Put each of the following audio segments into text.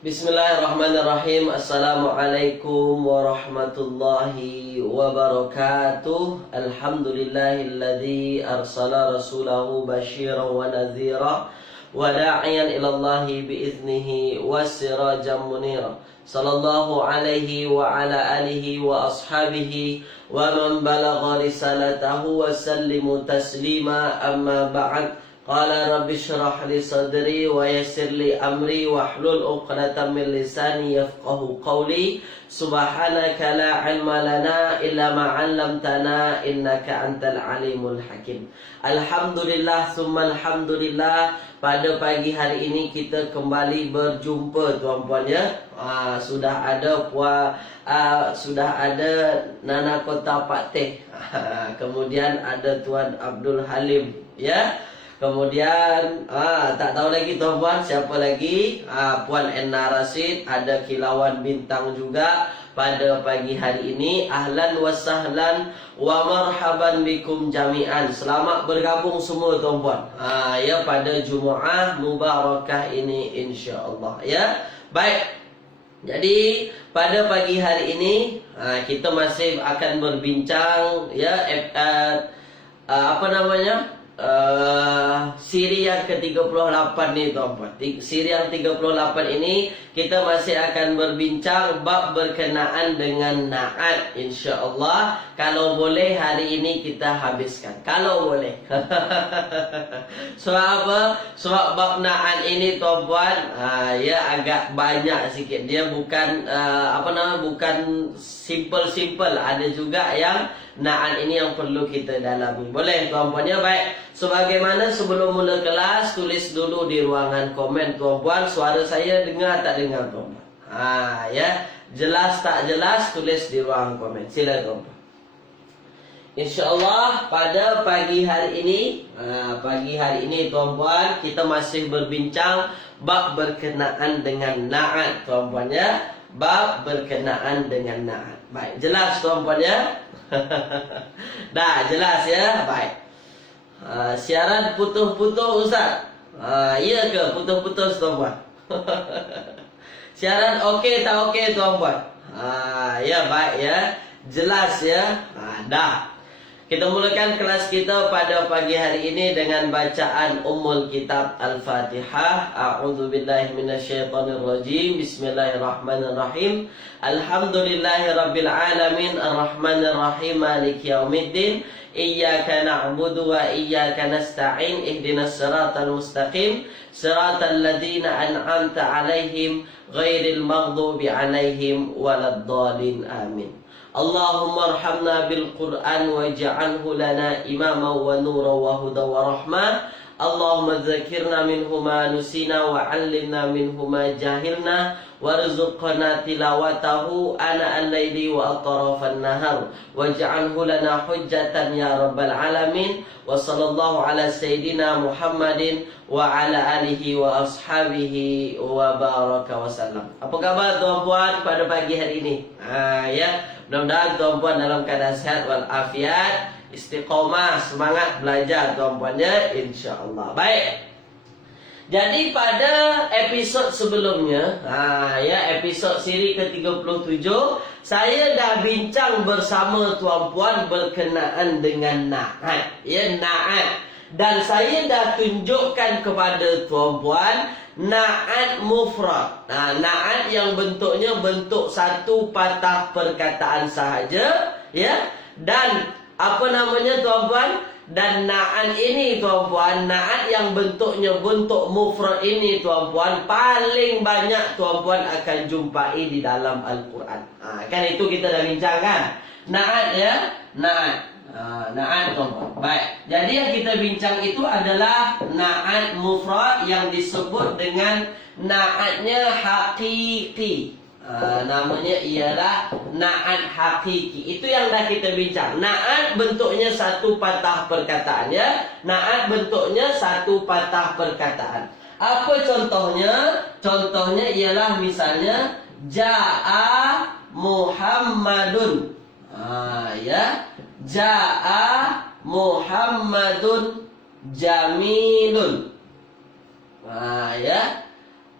Bismillahirrahmanirrahim. Assalamualaikum warahmatullahi wabarakatuh. Alhamdulillahilladzi arsala rasulahu basyiran wa nadhira wa da'iyan ilallahi biiznihi wa sirajan munira. Sallallahu alaihi wa ala alihi wa ashabihi wa man balagha risalatahu wa sallimu taslima, amma ba'd. Qala rabbi syrah li sadri wa yassir li amri wahlul 'uqdatam min lisani yafqahu qawli. Subhanaka la 'ilma lana illa ma 'allamtana innaka antal alimul hakim. Alhamdulillah summa alhamdulillah, pada pagi hari ini kita kembali berjumpa tuan-puan ya. Sudah ada Nana Kota Pak Teh. Kemudian ada Tuan Abdul Halim ya. Kemudian tak tahu lagi tuan-puan siapa lagi, Puan Enna Rasid, ada Kilauan Bintang juga pada pagi hari ini. Ahlan wa sahlan wa marhaban bikum jami'an. Selamat bergabung semua tuan-puan ya pada Jumaah Mubarakah ini insya-Allah ya. Baik. Jadi pada pagi hari ini kita masih akan berbincang ya siri yang ke-38 ni tuan-puan. Siri yang 38 ini kita masih akan berbincang bab berkenaan dengan na'at insya-Allah. Kalau boleh hari ini kita habiskan. Kalau boleh. Sebab apa? Sebab bab na'at ini tuan-puan ya agak banyak sikit. Dia bukan bukan simple-simple. Ada juga yang na'at ini yang perlu kita dalami. Boleh tuan-puan ya? Baik. Sebagaimana sebelum mula kelas, tulis dulu di ruangan komen tuan-puan, suara saya dengar tak dengar tuan-puan. Ya, jelas tak jelas tulis di ruangan komen. Sila tuan-puan. InsyaAllah pada pagi hari ini tuan-puan kita masih berbincang bab berkenaan dengan na'at tuan-puan ya. Bab berkenaan dengan na'at. Baik, jelas tuan-puan ya. Dah jelas ya. Baik. Siaran putus-putus Ustaz. Iya ke putus-putus tuan-puan? Siaran okey tak okey tuan-puan? Ya baik ya. Jelas ya. Dah. Kita mulakan kelas kita pada pagi hari ini dengan bacaan Ummul Kitab Al-Fatihah. A'udzubillahi minasyaitonirrajim. Bismillahirrahmanirrahim. Alhamdulillahirabbil alamin arrahmanirrahim maliki yaumiddin. Iyyaka na'budu wa iyyaka nasta'in. Ihdinas siratal mustaqim. Siratal ladzina an'amta 'alaihim ghairil maghdubi 'alaihim waladdallin. Amin. Allahumma arhamna bil Qur'an waj'alhu lana imama wa nura wa huda wa rahmah. Allahumma dzakirna minhu ma nusina wa 'allimna minhu ma jahilna warzuqna tilawatahu ana al-laili wa atrafan nahar waj'alhu lana hujjatan ya rabbal alamin. Wa sallallahu ala sayyidina Muhammadin wa ala alihi wa ashabihi wa baraka wa sallam. Apa khabar tuan-puan pada pagi hari ini? Ya, mudah-mudahan tuan-puan dalam keadaan sehat wal afiat, istiqomah, semangat belajar tuan-puan ya, insya-Allah. Baik. Jadi pada episod sebelumnya, episod siri ke-37, saya dah bincang bersama tuan-puan berkenaan dengan na'at. Ya, na'at. Dan saya dah tunjukkan kepada tuan-puan na'at mufrad. Na'at yang bentuknya bentuk satu patah perkataan sahaja, ya. Dan tuan-puan? Dan na'at ini tuan-puan, na'at yang bentuknya bentuk mufrad ini tuan-puan, paling banyak tuan-puan akan jumpai di dalam Al-Quran. Kan itu kita dah bincang kan? Na'at ya, na'at. Na'at tuan-puan. Baik. Jadi yang kita bincang itu adalah na'at mufrad yang disebut dengan na'atnya hakiki. Namanya ialah na'at hakiki. Itu yang dah kita bincang. Na'at bentuknya satu patah perkataan ya. Na'at bentuknya satu patah perkataan. Apa contohnya? Contohnya ialah misalnya Ja'a Muhammadun. Ya. Ja'a Muhammadun Jamilun. Ya.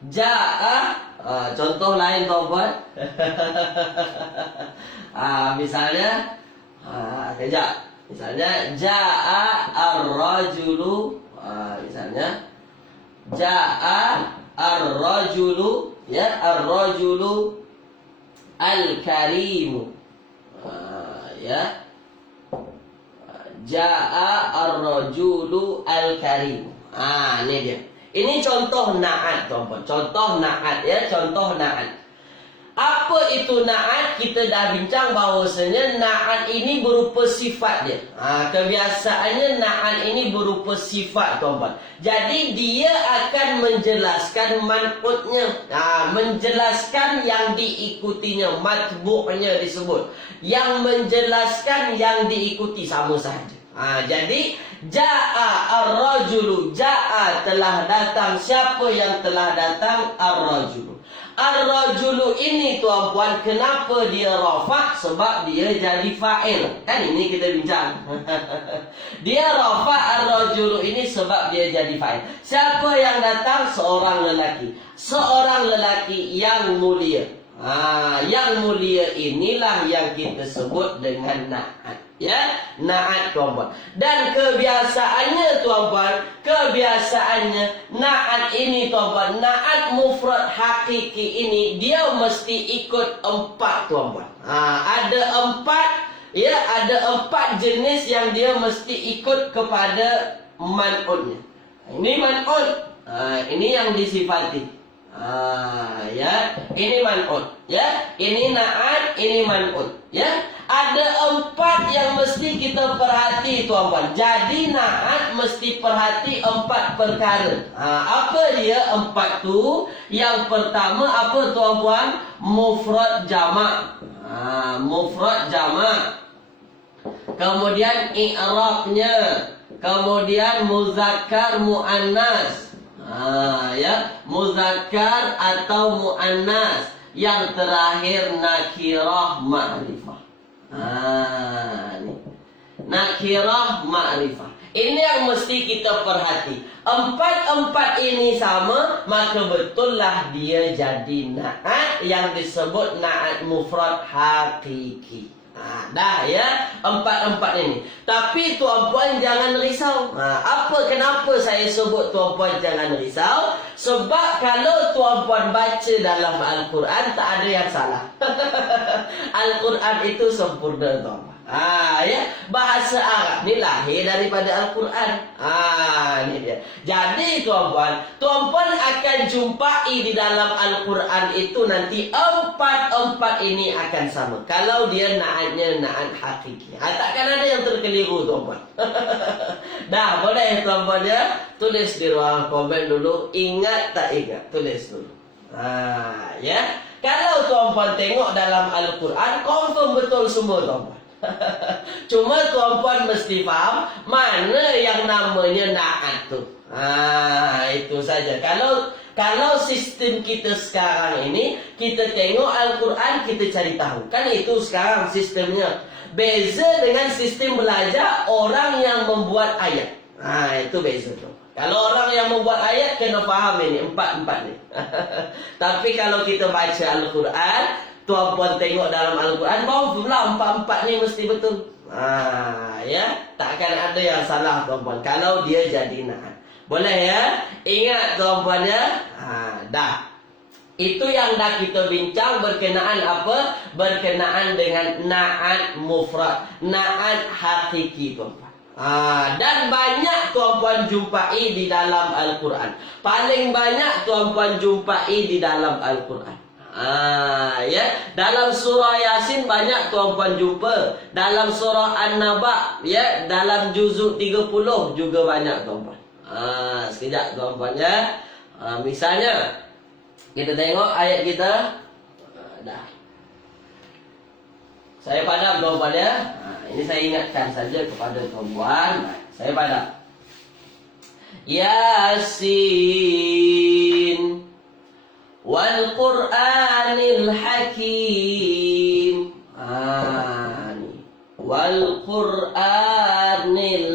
Ja'a Contoh lain tuan-puan. Misalnya, kejap. Misalnya, ja'a ar-rajulu. Misalnya, ja'a ar-rajulu, ya, ar-rajulu al-karimu. Ya. Ja'a ar-rajulu al-karimu. Ini dia. Ini contoh na'at, tuan-puan. Contoh na'at, ya, contoh na'at. Apa itu na'at? Kita dah bincang bahawasanya na'at ini berupa sifat dia. Kebiasaannya na'at ini berupa sifat, tuan-puan. Jadi dia akan menjelaskan man'utnya, menjelaskan yang diikutinya, matbu'nya disebut. Yang menjelaskan yang diikuti sama sahaja. Jadi ja'a ar-rajulu, ja'a telah datang. Siapa yang telah datang? Ar-rajulu. Ar-rajulu ini tuan-puan, kenapa dia rafa'? Sebab dia jadi fa'il. Kan ini kita bincang. Dia rafa' ar-rajulu ini sebab dia jadi fa'il. Siapa yang datang? Seorang lelaki. Seorang lelaki yang mulia. Yang mulia inilah yang kita sebut dengan na'at. Ya, na'at, tuan-puan. Dan kebiasaannya, tuan-puan, kebiasaannya na'at ini, tuan-puan, na'at mufrad hakiki ini dia mesti ikut 4, tuan-puan. Ada 4, ya, ada 4 jenis yang dia mesti ikut kepada man'utnya. Ini man'ut. Ini yang disifati. Ya, ini man'ut. Ya, ini na'at, ini man'ut. Ya, ada 4 yang mesti kita perhati, tuan-puan. Jadi na'at mesti perhati 4 perkara. Apa dia 4 tu? Yang pertama apa, tuan-puan? Mufrad jamak. Mufrad jamak. Kemudian i'rabnya. Kemudian muzakkar muannas. Ya, muzakkar atau muannas. Yang terakhir nakirah ma'rifah. Ini nakirah ma'rifah. Ini yang mesti kita perhati. 4 ini sama, maka betullah dia jadi na'at yang disebut na'at mufrad hakiki. Dah ya, 4 ini. Tapi tuan-puan jangan risau. Kenapa saya sebut tuan-puan jangan risau? Sebab kalau tuan-puan baca dalam Al-Quran, tak ada yang salah. Al-Quran itu sempurna, tuan-puan. Ya, bahasa Arab ni lahir daripada Al-Quran. Ini dia. Jadi tuan-puan akan jumpai di dalam Al-Quran itu nanti 4 ini akan sama. Kalau dia na'atnya na'at hakiki. Takkan ada yang terkeliru, tuan-puan. Dah, boleh tuan-puan ya? Tulis di ruang komen dulu. Ingat tak ingat? Tulis dulu. Ya. Kalau tuan-puan tengok dalam Al-Quran, confirm betul semua, tuan-puan. Cuma tuan-puan mesti faham mana yang namanya na'at tu. Itu saja. Kalau sistem kita sekarang ini, kita tengok Al-Quran, kita cari tahu. Kan itu sekarang sistemnya. Beza dengan sistem belajar orang yang membuat ayat. Itu beza tu. Kalau orang yang membuat ayat, kena faham ini 4 ni. Tapi kalau kita baca Al-Quran, tuan-puan tengok dalam Al-Quran, confirmlah 4 ni mesti betul. Ya, takkan ada yang salah, tuan-puan. Kalau dia jadi na'at. Boleh ya? Ingat, tuan-puan ya? Dah. Itu yang dah kita bincang berkenaan apa? Berkenaan dengan na'at mufrad, na'at hakiki, tuan-puan. Dan banyak tuan-puan jumpai di dalam Al-Quran. Paling banyak tuan-puan jumpai di dalam Al-Quran. Ya, dalam surah Yasin banyak tuan-puan jumpa. Dalam surah An-Naba, ya, dalam juzuk 30 juga banyak, tuan-puan. Sekejap, tuan-puan ya. Misalnya kita tengok ayat kita. Dah. Saya padam, tuan-puan ya. Ini saya ingatkan saja kepada tuan-puan. Saya padam. Yasin wal Qur'anil Hakim. Wal Qur'anil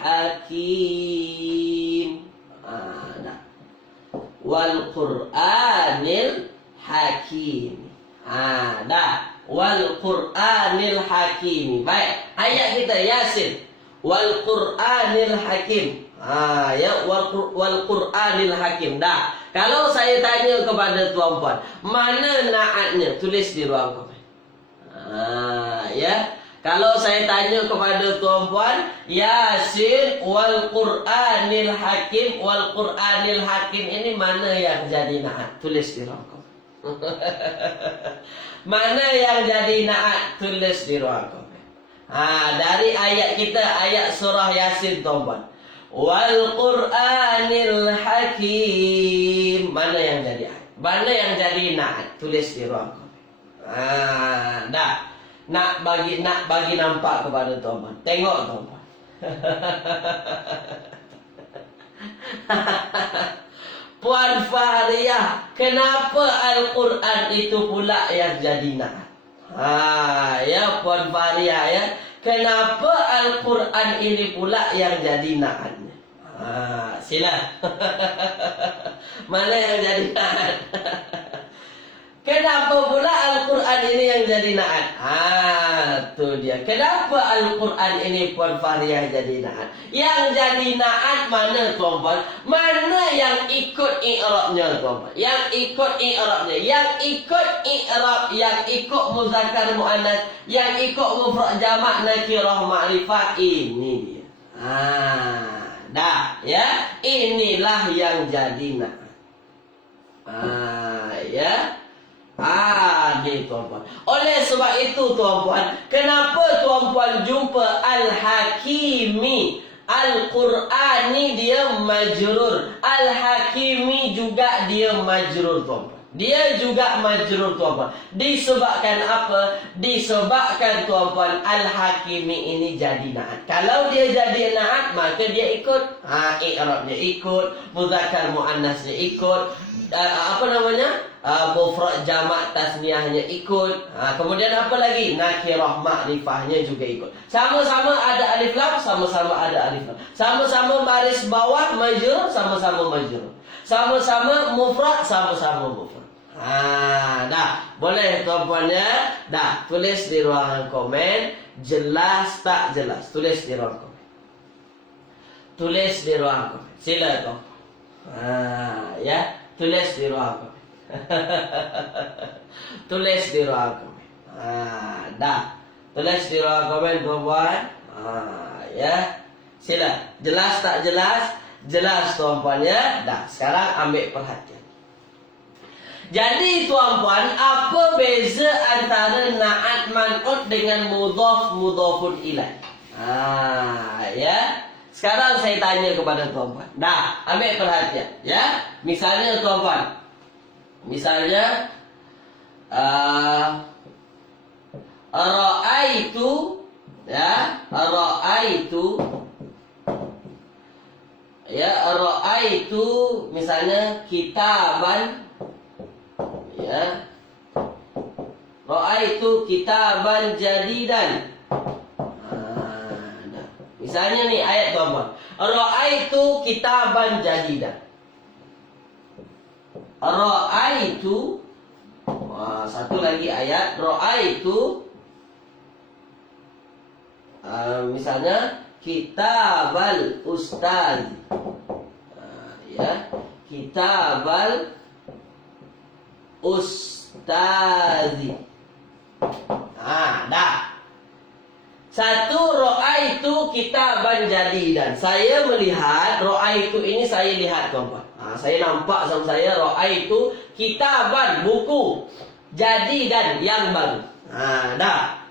Hakim. Wal Qur'anil hakim. Dah. Wal Qur'anil hakim. Baik, ayat kita Yasin. Wal Qur'anil hakim. Ya, wal Qur'anil hakim. Dah. Kalau saya tanya kepada tuan-puan, mana naatnya? Tulis di ruang komen. Ya. Kalau saya tanya kepada tuan-puan, Yasin wal Qur'anil hakim, wal Qur'anil hakim ini mana yang jadi naat? Tulis di ruang komen. Mana yang jadi naat? Tulis di ruang komen. Dari ayat kita, ayat surah Yasin tuan-puan. Wal Qur'anil hakim. Mana yang jadi naat? Mana yang jadi naat? Tulis di ruang komen. Dah. Nak bagi nampak kepada tuan-puan. Tengok tuan-puan. Puan Fahriah, kenapa Al-Quran itu pula yang jadi naat? Ya Puan Fahriah ya. Kenapa Al-Quran ini pula yang jadi naatnya? Sila. Mana yang jadi naat? Kenapa pula Al-Quran ini yang jadi naat? Tu dia. Kenapa Al-Quran ini Puan Fahriah jadi naat? Yang jadi naat mana tuan-puan? Mana yang ikut i'rabnya tuan-puan? Yang ikut i'rabnya. Yang ikut i'rab, yang ikut muzakkar muannas, yang ikut mufrad jamak nakirah ma'rifah, ini dia. Dah ya. Inilah yang jadi naat. Ya. Ni tuan-puan. Oleh sebab itu tuan-puan, kenapa tuan-puan jumpa Al-Hakimi, Al-Qur'ani dia majrur, Al-Hakimi juga dia majrur tuan-puan. Dia juga majrur tuan-puan. Disebabkan apa? Disebabkan tuan-puan Al-Hakimi ini jadi naat. Kalau dia jadi naat, maka dia ikut i'rabnya ikut, muzakkar muannasnya ikut, apa namanya? Mufrad jamak tasniahnya ikut. Kemudian apa lagi? Nakirah ma'rifahnya juga ikut. Sama-sama ada alif lam, sama-sama ada alif lam. Sama-sama baris bawah majrur, sama-sama majrur. Sama-sama mufrad, sama-sama mufrad. Dah. Boleh tuan-puan ya? Dah. Tulis di ruangan komen. Jelas tak jelas? Tulis di ruang komen. Tulis di ruang komen. Sila tuan. Ya. Tulis di ruang komen. Tulis di ruang komen. Dah. Tulis di ruang komen tuan-puan. Ya. Sila. Jelas tak jelas? Jelas tuan-puan ya. Dah. Sekarang ambil perhatian. Jadi tuan-puan, apa beza antara naat man'ut dengan mudhafun ilaih? Ya. Sekarang saya tanya kepada tuan-puan. Dah, ambil perhatian ya. Misalnya tuan-puan. Misalnya ra'aitu ya, ra'aitu misalnya kitaban ya. Ra'aitu kitaban jadidan. Misalnya nih ayat tuan-puan. Ra'aitu kitaban jadidan. Ra'aitu. Satu lagi ayat. Ra'aitu. Misalnya kitabal ustaz. Ya. Kitabal ustazi. Dah. Satu, ra'aitu kitaban jadidan. Saya melihat ra'aitu ini, saya lihat tuan-puan. Saya nampak sama saya ra'aitu kitaban, buku jadidan yang baru. Dah.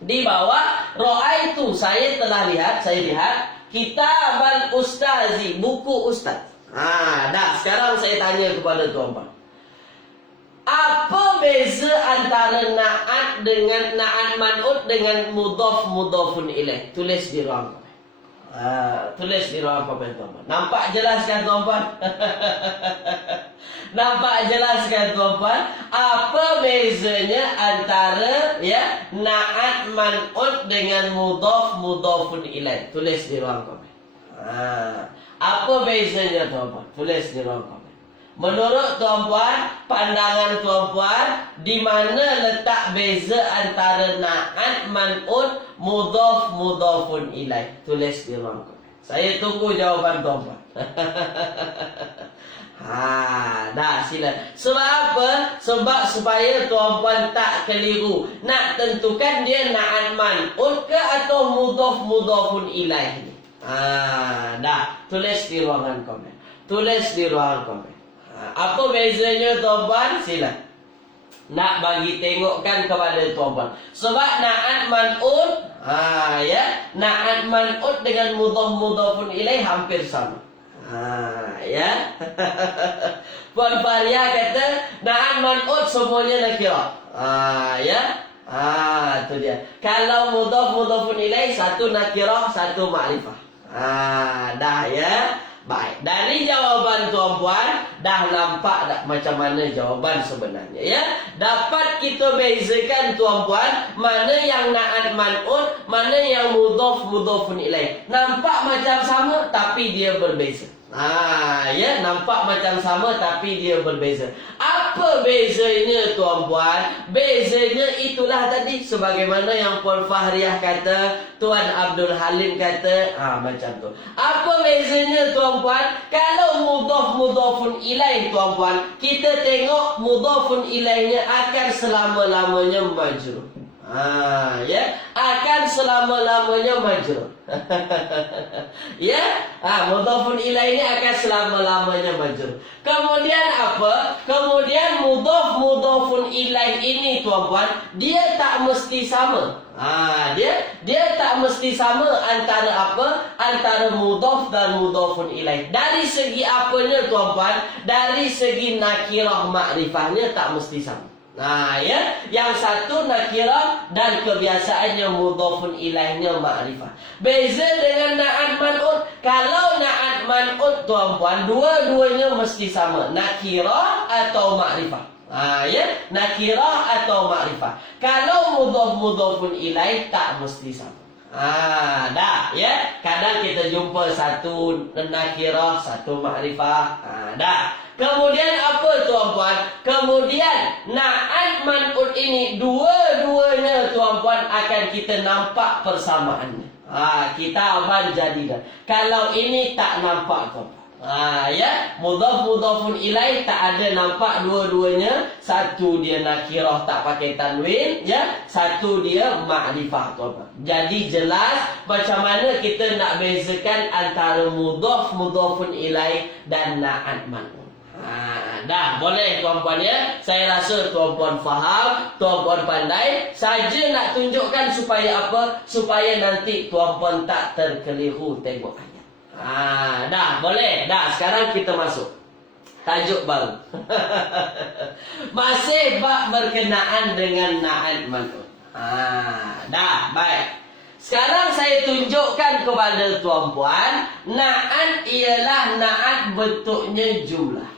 Di bawah ra'aitu saya telah lihat, saya lihat kitaban ustazi, buku ustaz. Dah. Sekarang saya tanya kepada tuan-puan. Apa beza antara naat dengan naat man'ut dengan mudhafun ilaih? Tulis di ruang komen. Tulis di ruang komen tuan-puan. Nampak jelas kan tuan-puan? Nampak jelas kan tuan-puan? Apa bezanya antara ya naat man'ut dengan mudhafun ilaih? Tulis di ruang komen. Apa bezanya tuan-puan? Tulis di ruang komen. Menurut tuan-puan, pandangan tuan-puan, di mana letak beza antara na'at, man'ut, mudhaf, mudhafun ilaih? Tulis di ruang komen. Saya tunggu jawaban tuan-puan. Dah sila. Sebab apa? Sebab supaya tuan-puan tak keliru. Nak tentukan dia na'at man'ut ke atau mudhaf mudhafun ilaih ni. Dah. Tulis di ruangan komen. Tulis di ruangan komen. Apa bezanya tuan-puan? Sila. Nak bagi tengokkan kepada tuan-puan. Sebab na'at man'ut, ya, na'at man'ut dengan mudhaf mudhafun ilaih hampir sama. Ya. Puan Faria kata na'at man'ut semuanya nakirah. Ya. Tu dia. Kalau mudhaf mudhafun ilaih satu nakirah, satu ma'rifah. Dah ya. Baik. Dari jawaban tuan-puan dah nampak tak macam mana jawaban sebenarnya ya. Dapat kita bezakan tuan-puan mana yang na'at man'ut, mana yang mudhaf mudhafun ilaih. Nampak macam sama tapi dia berbeza. Ya, nampak macam sama tapi dia berbeza. Apa bezanya tuan-puan? Bezanya itulah tadi sebagaimana yang Puan Fahriah kata, Tuan Abdul Halim kata, macam tu. Apa bezanya tuan-puan? Kalau mudhaf mudhafun ilaih tuan-puan, kita tengok mudhafun ilaihnya akan selama-lamanya majrur. Ya, akan selama-lamanya majrur. Ya, mudhafun ilaih ini akan selama-lamanya majrur. Kemudian apa? Kemudian mudhaf mudhafun ilaih ini tuan-puan, dia tak mesti sama. Dia tak mesti sama antara apa? Antara mudhaf dan mudhafun ilaih. Dari segi apanya tuan-puan? Dari segi nakirah makrifahnya tak mesti sama. Ya, yang satu nakirah dan kebiasaannya mudhafun ilaihnya ma'rifah. Beza dengan na'at man'ut. Kalau na'at man'ut tuan-puan, dua-duanya mesti sama, nakirah atau ma'rifah. Ya, nakirah atau ma'rifah. Kalau mudhaf mudhafun ilaih tak mesti sama. Dah ya. Kadang kita jumpa satu nakirah, satu ma'rifah. Dah. Kemudian apa tuan-puan? Kemudian na'at man'ut ini dua-duanya tuan-puan akan kita nampak persamaannya. Kita aman jadikan. Kalau ini tak nampak tuan-puan. Ya, mudhaf mudhafun ilaih tak ada nampak dua-duanya. Satu dia nakirah tak pakai tanwin, ya. Satu dia ma'rifah tuan-puan. Jadi jelas macam mana kita nak bezakan antara mudhaf mudhafun ilaih dan na'at man'ut. Dah boleh tuan-puan ya. Saya rasa tuan-puan faham, tuan-puan pandai. Saja nak tunjukkan supaya apa? Supaya nanti tuan-puan tak terkeliru tengok ayat. Dah boleh. Dah sekarang kita masuk tajuk baru. Masih bab berkenaan dengan na'at man'ut. Dah baik. Sekarang saya tunjukkan kepada tuan-puan, na'at ialah na'at bentuknya jumlah.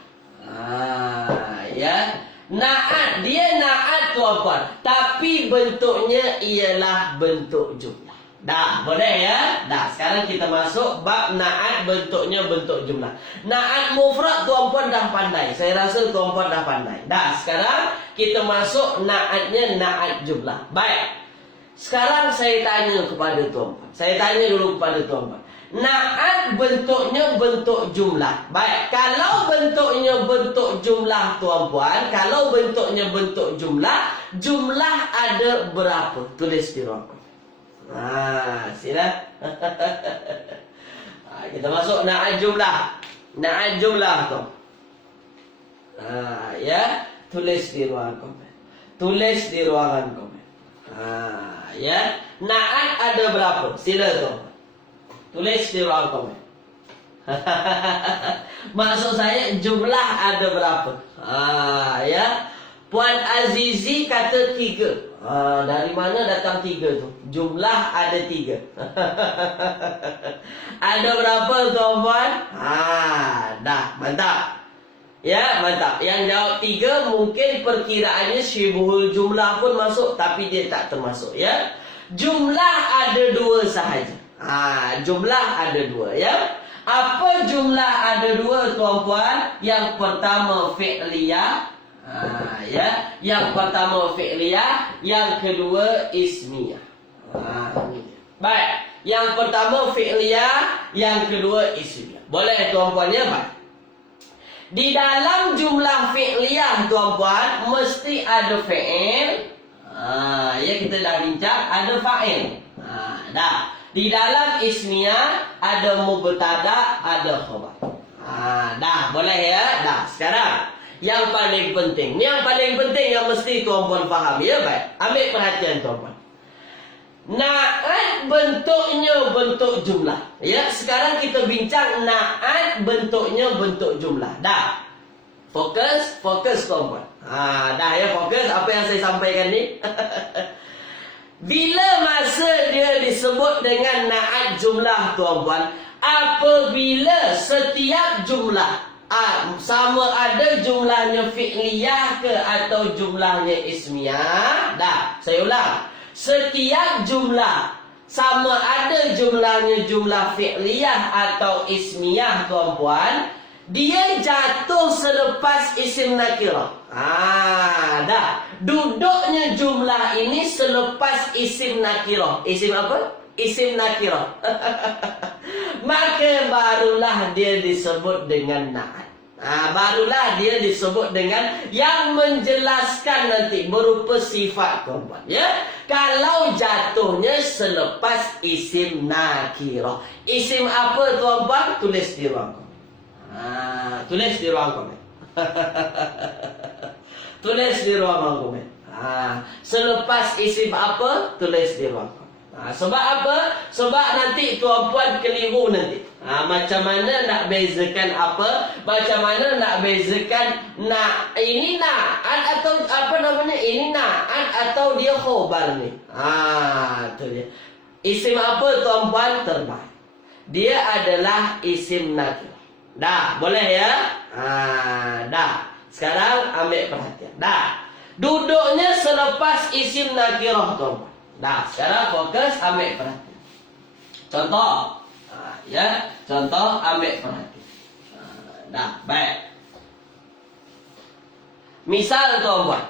Ya, na'at dia na'at tuan-puan, tapi bentuknya ialah bentuk jumlah. Dah boleh ya. Dah sekarang kita masuk bab na'at bentuknya bentuk jumlah. Na'at mufrad tuan-puan dah pandai. Saya rasa tuan-puan dah pandai. Dah sekarang kita masuk na'atnya na'at jumlah. Baik. Sekarang saya tanya kepada tuan-puan. Saya tanya dulu kepada tuan-puan. Na'at bentuknya bentuk jumlah. Baik, kalau bentuknya bentuk jumlah tuan-puan, kalau bentuknya bentuk jumlah, jumlah ada berapa? Tulis di ruang komen. Sila. Kita masuk na'at jumlah. Na'at jumlah tu. Ya, tulis di ruangan komen. Tulis di ruangan komen. Ya, na'at ada berapa? Sila tu. Tulis di ruang komen. Maksud saya jumlah ada berapa? Ya. Puan Azizi kata 3. Dari mana datang 3 tu? Jumlah ada 3. Ada berapa tuan-puan? Dah, mantap. Ya, mantap. Yang jawab 3 mungkin perkiraannya syibhul jumlah pun masuk, tapi dia tak termasuk ya. Jumlah ada 2 sahaja. Jumlah ada 2 ya. Apa jumlah ada dua tuan-puan? Yang pertama fi'liyah. Ya, yang pertama fi'liyah, yang kedua ismiyah. Baik, yang pertama fi'liyah, yang kedua ismiyah. Boleh tuan-puan ya, baik. Di dalam jumlah fi'liyah tuan-puan mesti ada fi'il. Ya, kita dah bincang ada fa'il. Dah. Di dalam ismiyah ada mubtada, ada khabar. Dah, boleh ya? Dah, sekarang yang paling penting. Ni yang paling penting yang mesti tuan-puan faham ya, baik. Ambil perhatian tuan-puan. Na'at bentuknya bentuk jumlah. Ya, sekarang kita bincang na'at bentuknya bentuk jumlah. Dah. Fokus tuan-puan. Dah ya, fokus apa yang saya sampaikan ni. Bila masa dia disebut dengan na'at jumlah tuan-puan, apabila setiap jumlah sama ada jumlahnya fi'liyah ke atau jumlahnya ismiyah. Dah, saya ulang. Setiap jumlah sama ada jumlahnya jumlah fi'liyah atau ismiyah tuan-puan, dia jatuh selepas isim nakirah. Dah. Duduknya jumlah ini selepas isim nakirah. Isim apa? Isim nakirah. Maka barulah dia disebut dengan na'at. Barulah dia disebut dengan yang menjelaskan nanti berupa sifat tuan-puan ya. Kalau jatuhnya selepas isim nakirah. Isim apa tuan-puan? Tulis di ruang komen. Tulis di ruang komen. Tulis di ruang komen. Selepas isim apa? Tulis di ruang komen. Sebab apa? Sebab nanti tuan-puan keliru nanti. Macam mana nak bezakan apa? Macam mana nak bezakan ini na'at atau apa namanya? Ini na'at atau dia khobar ni? Itu dia. Isim apa tuan-puan? Terbaik. Dia adalah isim nakirah. Dah, boleh ya? Dah. Sekarang ambil perhatian. Dah. Duduknya selepas isim nakirah tuan-puan. Dah, sekarang fokus ambil perhatian. Contoh. Ya, contoh ambil perhatian. Dah, baik. Misal tuan-puan.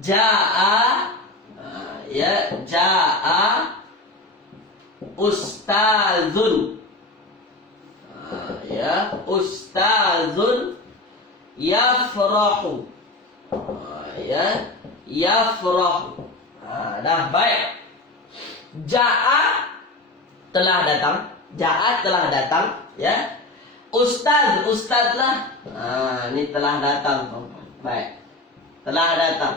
Ja'a ja'a ustazun. Ustazun yafrahu. Yafrahu. Dah, baik. Ja'a telah datang. Ja'a telah datang, ya. Ustazlah. Ini telah datang, tuan-tuan. Baik. Telah datang.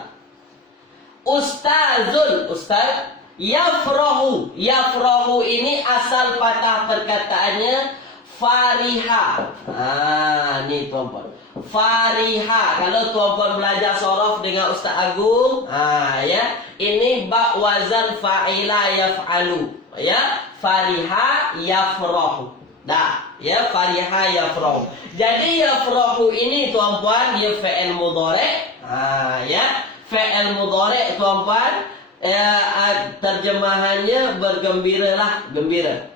Ustazun, ustaz. Yafrahu. Yafrahu ini asal patah perkataannya fariha. Ni tuan-tuan. Fariha. Kalau tuan-puan belajar sorof dengan Ustaz Agung, ya. Ini ba wazan fa'ila yaf'alu. Ya, fariha yafrahu. Dah, ya, fariha yafrahu. Jadi yafrahu ini tuan-puan dia fi'il mudhari'. Ya, fi'il mudhari' tuan-puan, terjemahannya bergembiralah, gembira.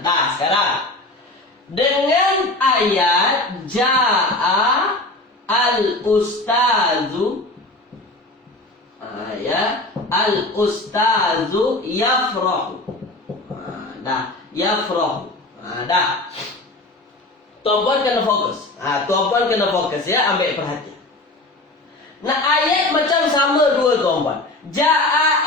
Dah, sekarang dengan ayat ja'a al-ustazu, ya, al-ustazu yafrahu. Dah, yafrahu. Dah. Tuan-puan kena fokus. Tuan-puan kena fokus ya, ambil perhatian. Nah, ayat macam sama dua tuan-puan. Ja'a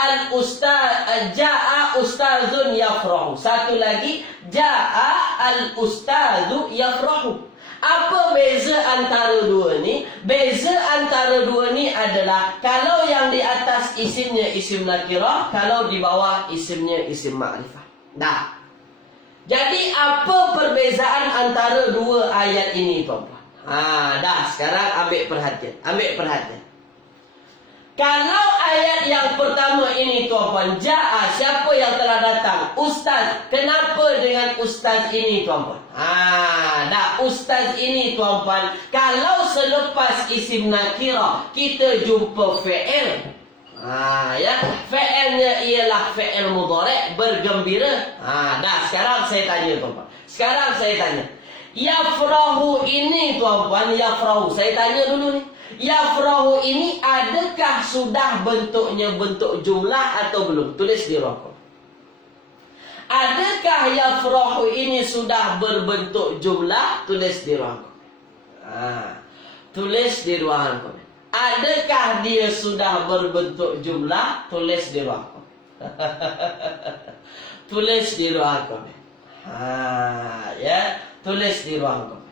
ustazun yafrahu. Satu lagi, ja'a al-ustazu yafrahu. Apa beza antara dua ni? Beza antara dua ni adalah kalau yang di atas isimnya isim nakirah, kalau di bawah isimnya isim ma'rifah. Dah. Jadi apa perbezaan antara dua ayat ini tuan-tuan? Dah, sekarang ambil perhatian. Ambil perhatian. Kalau ayat yang pertama ini tuan-puan, ja'a, siapa yang telah datang? Ustaz. Kenapa dengan ustaz ini tuan-puan? Dah, ustaz ini tuan-puan, kalau selepas isim nakirah kita jumpa fi'il, Ya, fi'ilnya ialah fi'il mudhari' bergembira. Dah sekarang saya tanya tuan-tuan. Sekarang saya tanya. Yafrahu ini tuan-tuan, yafrahu. Saya tanya dulu nih. Yafrahu ini adakah sudah bentuknya bentuk jumlah atau belum? Tulis di ruang komen. Adakah yafrahu ini sudah berbentuk jumlah? Tulis di ruang komen. Tulis di ruangan komen. Adakah dia sudah berbentuk jumlah? Tulis di ruang komen. Tulis di ruang komen. Ya, tulis di ruang komen.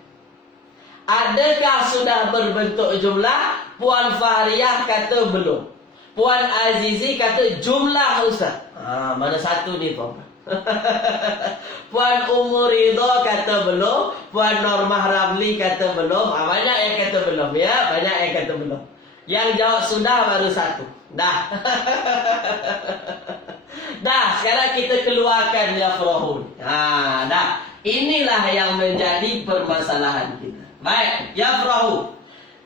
Adakah sudah berbentuk jumlah? Puan Fahriyah kata belum. Puan Azizi kata jumlah Ustaz. Mana satu ni Puan? Puan Umur Ridho kata belum. Puan Normah Ramli kata belum. Banyak yang kata belum ya. Banyak yang kata belum. Yang jawab sudah baru satu. Dah. Dah, sekarang kita keluarkan yafrahu. Dah. Inilah yang menjadi permasalahan kita. Baik, yafrahu.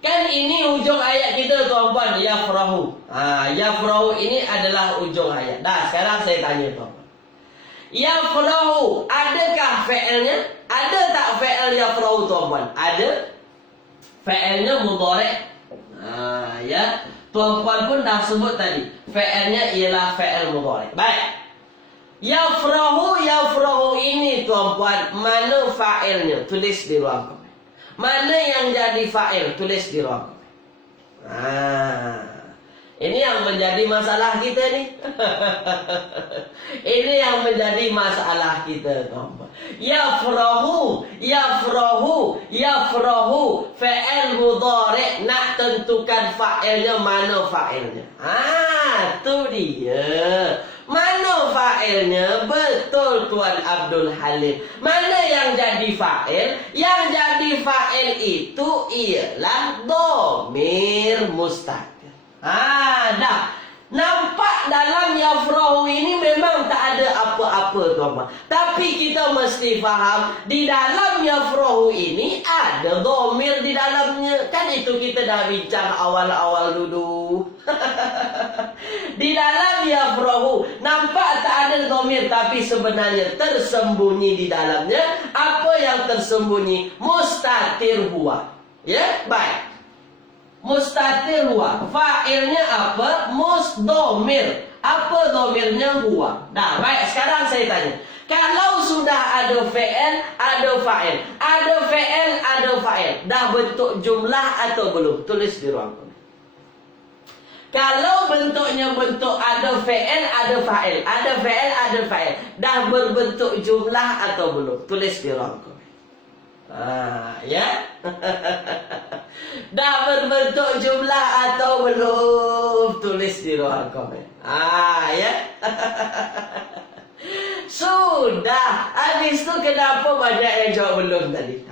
Kan ini ujung ayat kita tuan-tuan, yafrahu. Yafrahu ini adalah ujung ayat. Dah, sekarang saya tanya tuan-tuan. Yafrahu, adakah fi'ilnya? Ada tak fi'il yafrahu tuan-tuan? Ada. Fi'ilnya mudhari'. Ya, tuan-tuan pun dah sebut tadi. Fi'ilnya ialah fi'il mudhari'. Baik. Yafrahu ini tuan-tuan, mana fa'ilnya? Tulis di ruang komen. Mana yang jadi fa'il? Tulis di ruang komen. Ini yang menjadi masalah kita ni. Ini yang menjadi masalah kita tuan-tuan. Yafrahu fi'il mudhari', nak tentukan fa'ilnya, mana fa'ilnya? Tu dia. Mana fa'ilnya? Betul Tuan Abdul Halim. Mana yang jadi fa'il? Yang jadi fa'il itu ialah dhamir mustatir. Dah. Nampak dalam yafrahu ini memang tak ada apa-apa tuan-tuan. Tapi kita mesti faham, di dalam yafrahu ini ada dhamir di dalamnya. Kan itu kita dah bincang awal-awal dulu. Di dalam yafrahu nampak tak ada dhamir, tapi sebenarnya tersembunyi di dalamnya. Apa yang tersembunyi? Mustatir huwa. Ya, baik. Mustatir huwa. Fa'ilnya apa? Musdhamir. Apa dhamirnya? Huwa. Dah, baik. Sekarang saya tanya. Kalau sudah ada fi'il, ada fa'il. Ada fi'il, ada fa'il. Dah bentuk jumlah atau belum? Tulis di ruang komen. Kalau bentuknya bentuk ada fi'il, ada fa'il. Ada fi'il, ada fa'il. Dah berbentuk jumlah atau belum? Tulis di ruang komen. Ya. Dah berbentuk jumlah atau belum? Tulis di ruang komen. Ya. Sudah. Habis tu kenapa banyak yang jawab belum tadi?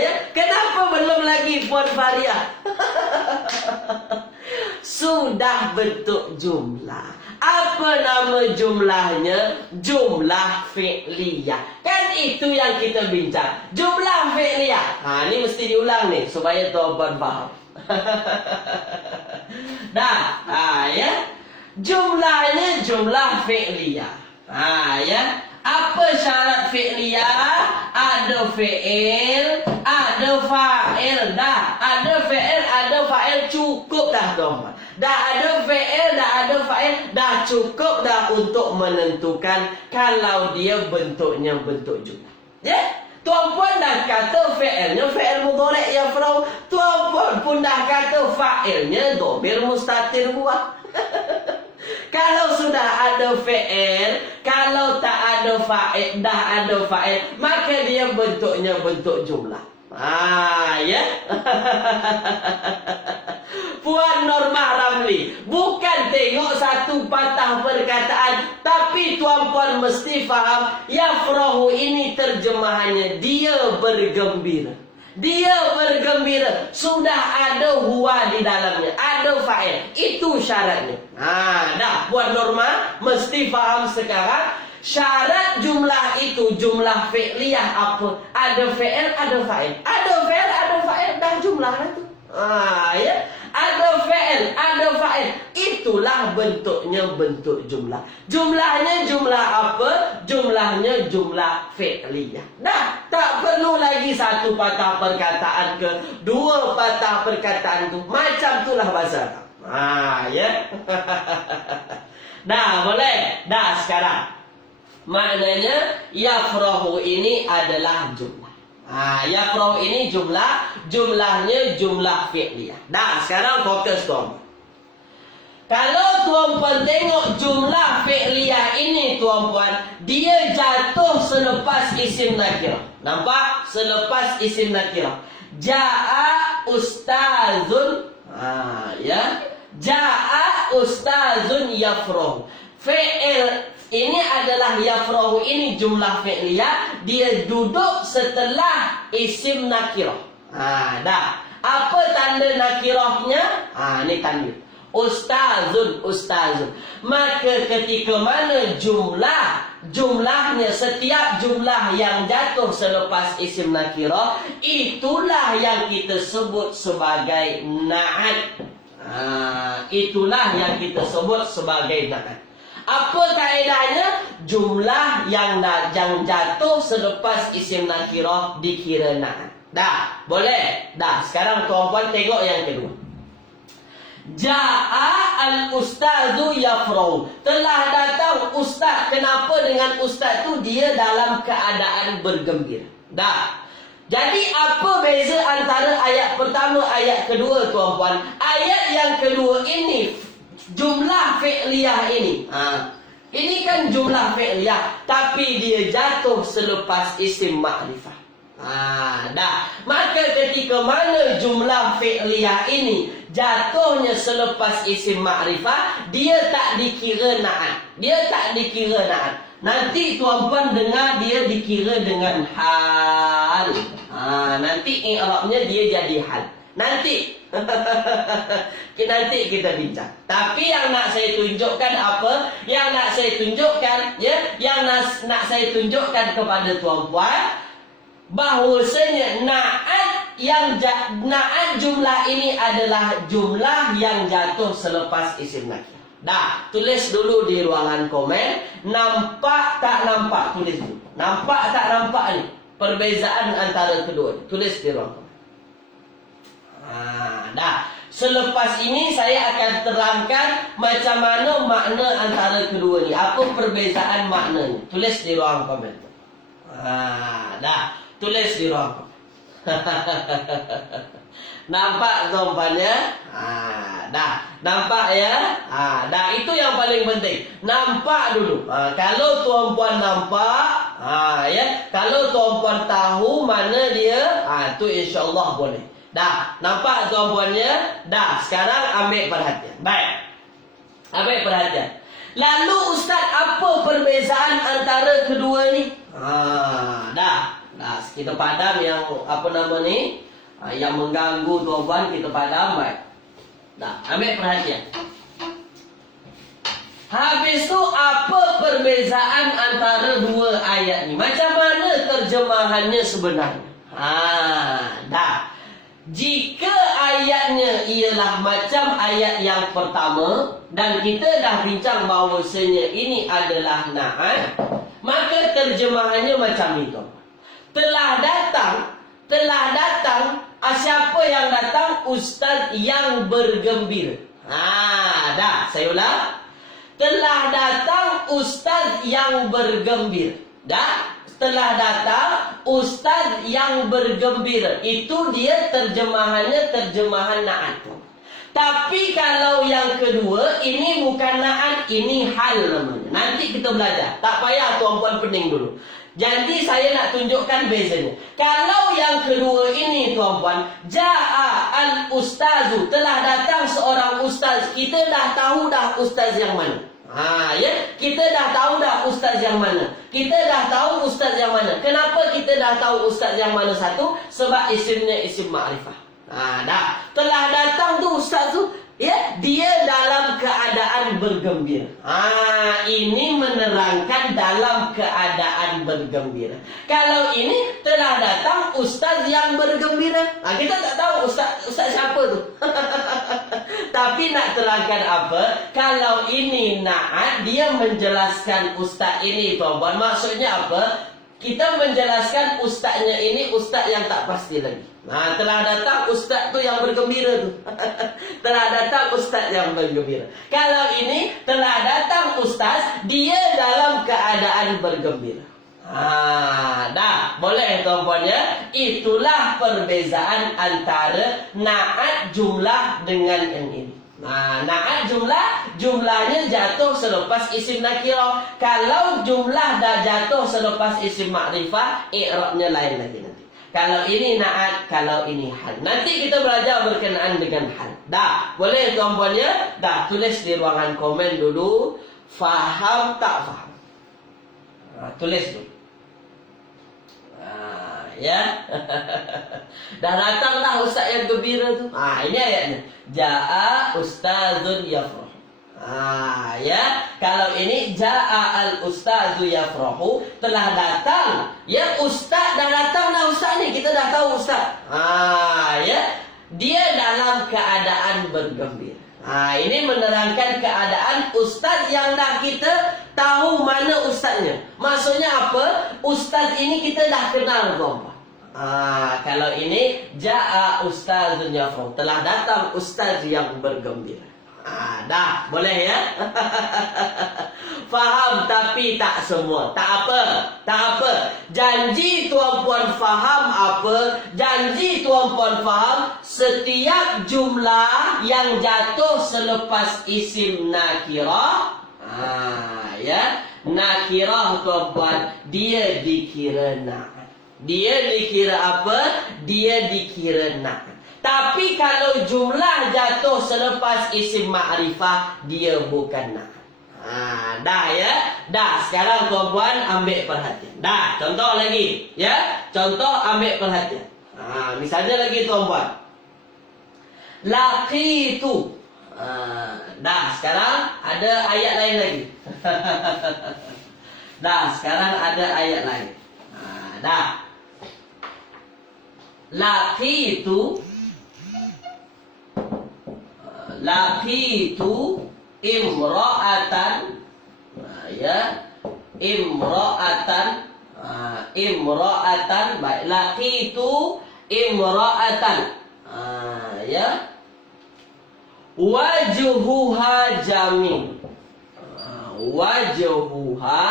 Ya. Kenapa belum lagi Puan Fahriyah? Sudah bentuk jumlah. Apa nama jumlahnya? Jumlah fi'liyah. Kan itu yang kita bincang. Jumlah fi'liyah. Ini mesti diulang nih supaya tuan-tuan faham. Dah. Ya. Jumlahnya jumlah fi'liyah. Ya. Apa syarat fi'liyah? Ada fi'il, ada fa'il. Dah. Ada fi'il, ada fa'il. Cukup dah tuan-tuan. Dah ada fi'il, dah ada fa'il, dah cukup dah untuk menentukan kalau dia bentuknya bentuk jumlah. Ya? Tuan-puan dah kata fi'ilnya fi'il mudhari' yafrahu. Tuan-puan pun dah kata fa'ilnya dhamir mustatir huwa. Kalau sudah ada fi'il, kalau tak ada fa'il, dah ada fa'il, maka dia bentuknya bentuk jumlah. Ya. Puan Normah Ramli, bukan tengok satu patah perkataan, tapi tuan-puan mesti faham yafrahu ini terjemahannya dia bergembira. Dia bergembira. Sudah ada huwa di dalamnya, ada fa'il. Itu syaratnya. Dah, Puan Normah mesti faham sekarang. Syarat jumlah itu, jumlah fi'liyah apa? Ada fi'il, ada fa'il. Ada fi'il, ada fa'il, dah jumlah itu. Ya. Ada fi'il, ada fa'il. Itulah bentuknya bentuk jumlah. Jumlahnya jumlah apa? Jumlahnya jumlah fi'liyah. Dah, tak perlu lagi satu patah perkataan ke dua patah perkataan tu. Macam itulah bahasa Arab. Ya. Dah, boleh? Dah sekarang. Maknanya yafrahu ini adalah jumlah. Yafrahu ini jumlahnya jumlah fi'liyah. Dah, sekarang fokus tuan. Kalau tuan-puan tengok jumlah fi'liyah ini tuan-puan, dia jatuh selepas isim nakirah. Nampak? Selepas isim nakirah. Ja'a ustazun. Ya. Ja'a ustazun yafrahu. Fi'il ini adalah yafrahu, ini jumlah fi'liyah. Dia duduk setelah isim nakirah. Dah. Apa tanda nakirahnya? Ini tanda. Ustazun. Maka ketika mana jumlahnya, setiap jumlah yang jatuh selepas isim nakirah, itulah yang kita sebut sebagai na'at. Itulah yang kita sebut sebagai na'at. Apa kaedahnya? Jumlah yang jatuh selepas isim nakirah dikira na'at. Dah, boleh? Dah, sekarang tuan-puan tengok yang kedua. Ja'a al-ustazu yafrahu. Telah datang ustaz. Kenapa dengan ustaz tu? Dia dalam keadaan bergembira. Dah. Jadi apa beza antara ayat pertama, ayat kedua tuan-puan? Ayat yang kedua ini, jumlah fi'liyah ini. Ini kan jumlah fi'liyah, tapi dia jatuh selepas isim ma'rifah. Dah. Maka ketika mana jumlah fi'liyah ini jatuhnya selepas isim ma'rifah, dia tak dikira na'at. Nanti tuan-puan dengar dia dikira dengan hal. Nanti i'rabnya dia jadi hal. Nanti nanti kita bincang. Tapi yang nak saya tunjukkan apa? Yang nak saya tunjukkan, yang nak saya tunjukkan kepada tuan-puan, bahwasanya na'at jumlah ini adalah jumlah yang jatuh selepas isim nakirah. Dah, tulis dulu di ruangan komen. Nampak tak nampak? Tulis dulu. Nampak tak nampak ni? Perbezaan antara kedua ni. Tulis di ruangan komen. Dah. Selepas ini saya akan terangkan macam mana makna antara kedua ni. Apa perbezaan maknanya? Tulis di ruangan komen. Dah. Tulis di ruangan komen. Nampak tuan-puannya? Dah. Nampak ya? Dah, itu yang paling penting. Nampak dulu. Kalau tuan-puan nampak, kalau tuan-puan tahu mana dia, tu insya-Allah boleh. Dah, nampak tuan-puannya? Dah, sekarang ambil perhatian. Baik. Ambil perhatian. Lalu ustaz, apa perbezaan antara kedua ni? Dah. Nah, kita padam yang apa nama ni, yang mengganggu tuan-puan, kita padam. Baik. Dah, ambil perhatian. Habis tu apa perbezaan antara dua ayat ni? Macam mana terjemahannya sebenarnya? Dah. Jika ayatnya ialah macam ayat yang pertama, dan kita dah bincang bahawasanya ini adalah na'at, maka terjemahannya macam itu. Telah datang, siapa yang datang? Ustaz yang bergembira. Dah, saya ulang. Telah datang ustaz yang bergembira. Dah, telah datang ustaz yang bergembira. Itu dia terjemahannya, terjemahan na'at. Tapi kalau yang kedua, ini bukan na'at, ini hal namanya. Nanti kita belajar. Tak payah tuan-puan pening dulu. Jadi saya nak tunjukkan bezanya. Kalau yang kedua ini tuan-puan, ja'a al-ustazu, telah datang seorang ustaz. Kita dah tahu dah ustaz yang mana. Kita dah tahu dah ustaz yang mana. Kenapa kita dah tahu ustaz yang mana satu? Sebab isimnya isim ma'rifah. Dah. Telah datang tu ustaz tu, dia dalam keadaan bergembira. Ini menerangkan dalam keadaan bergembira. Kalau ini telah datang ustaz yang bergembira, kita tak tahu ustaz siapa tu. Tapi Tapi nak terangkan apa? Kalau ini na'at, dia menjelaskan ustaz ini, tuan-tuan. Maksudnya apa? Kita menjelaskan ustaznya ini ustaz yang tak pasti lagi. Nah, telah datang ustaz tu yang bergembira tu. Telah datang ustaz yang bergembira. Kalau ini telah datang ustaz, dia dalam keadaan bergembira. Dah, boleh tuan-puan ya. Itulah perbezaan antara na'at jumlah dengan yang ini. Na'at jumlahnya jatuh selepas isim nakirah. Kalau jumlah dah jatuh selepas isim makrifah, i'rabnya lain lagi nanti. Kalau ini na'at, kalau ini hal. Nanti kita belajar berkenaan dengan hal. Dah, boleh tuan-puan ya? Dah, tulis di ruangan komen dulu. Faham tak faham? Tulis dulu. Ya. Dah datanglah ustaz yang gembira tu. Ini ayatnya. Ja'a ustazun yafrah. Ya. Kalau ini ja'a al ustazu yafrahu, telah datang. Ya, ustaz dah datang dah ustaz ni. Kita dah tahu ustaz. Ya. Dia dalam keadaan bergembira. Ini menerangkan keadaan ustaz yang dah kita tahu mana ustaznya. Maksudnya apa? Ustaz ini kita dah kenal, tuan-tuan. Kalau ini ja'a ustazun yafrah, telah datang ustaz yang bergembira. Dah, boleh ya? Faham tapi tak semua. Tak apa. Janji tuan-puan faham apa? Janji tuan-puan faham setiap jumlah yang jatuh selepas isim nakirah. Ya, nakirah tuan-puan, dia dikira na'at. Dia dikira apa? Dia dikira na'at. Tapi kalau jumlah jatuh selepas isim ma'rifah, dia bukan na'at. Dah ya. Dah, sekarang tuan-puan ambil perhatian. Dah, contoh lagi ya. Contoh ambil perhatian. Misalnya lagi tuan-puan. Laqitu. Dah, sekarang ada ayat lain lagi. Dah, sekarang ada ayat lain. Dah. Laqitu imra'atan. Ya, imra'atan. Baik, laqitu imra'atan. Ya, wajhuha jamil. Wajhuha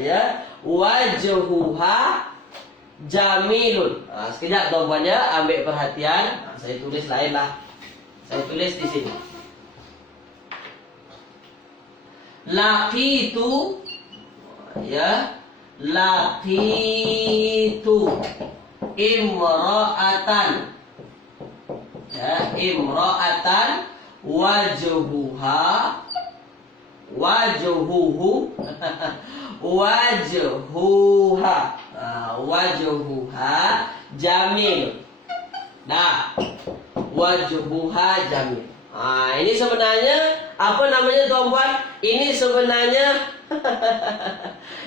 ya, wajhuha jamilun. Sekejap tuan-puan ya, ambil perhatian. Saya tulis lain lah. Saya tulis di sini. Laqitu ya, laqitu imra'atan. Ya, imra'atan wajhuha wajhuha jamil. Nah, wajhuha jamil. Ini sebenarnya apa namanya tuan-puan? Ini sebenarnya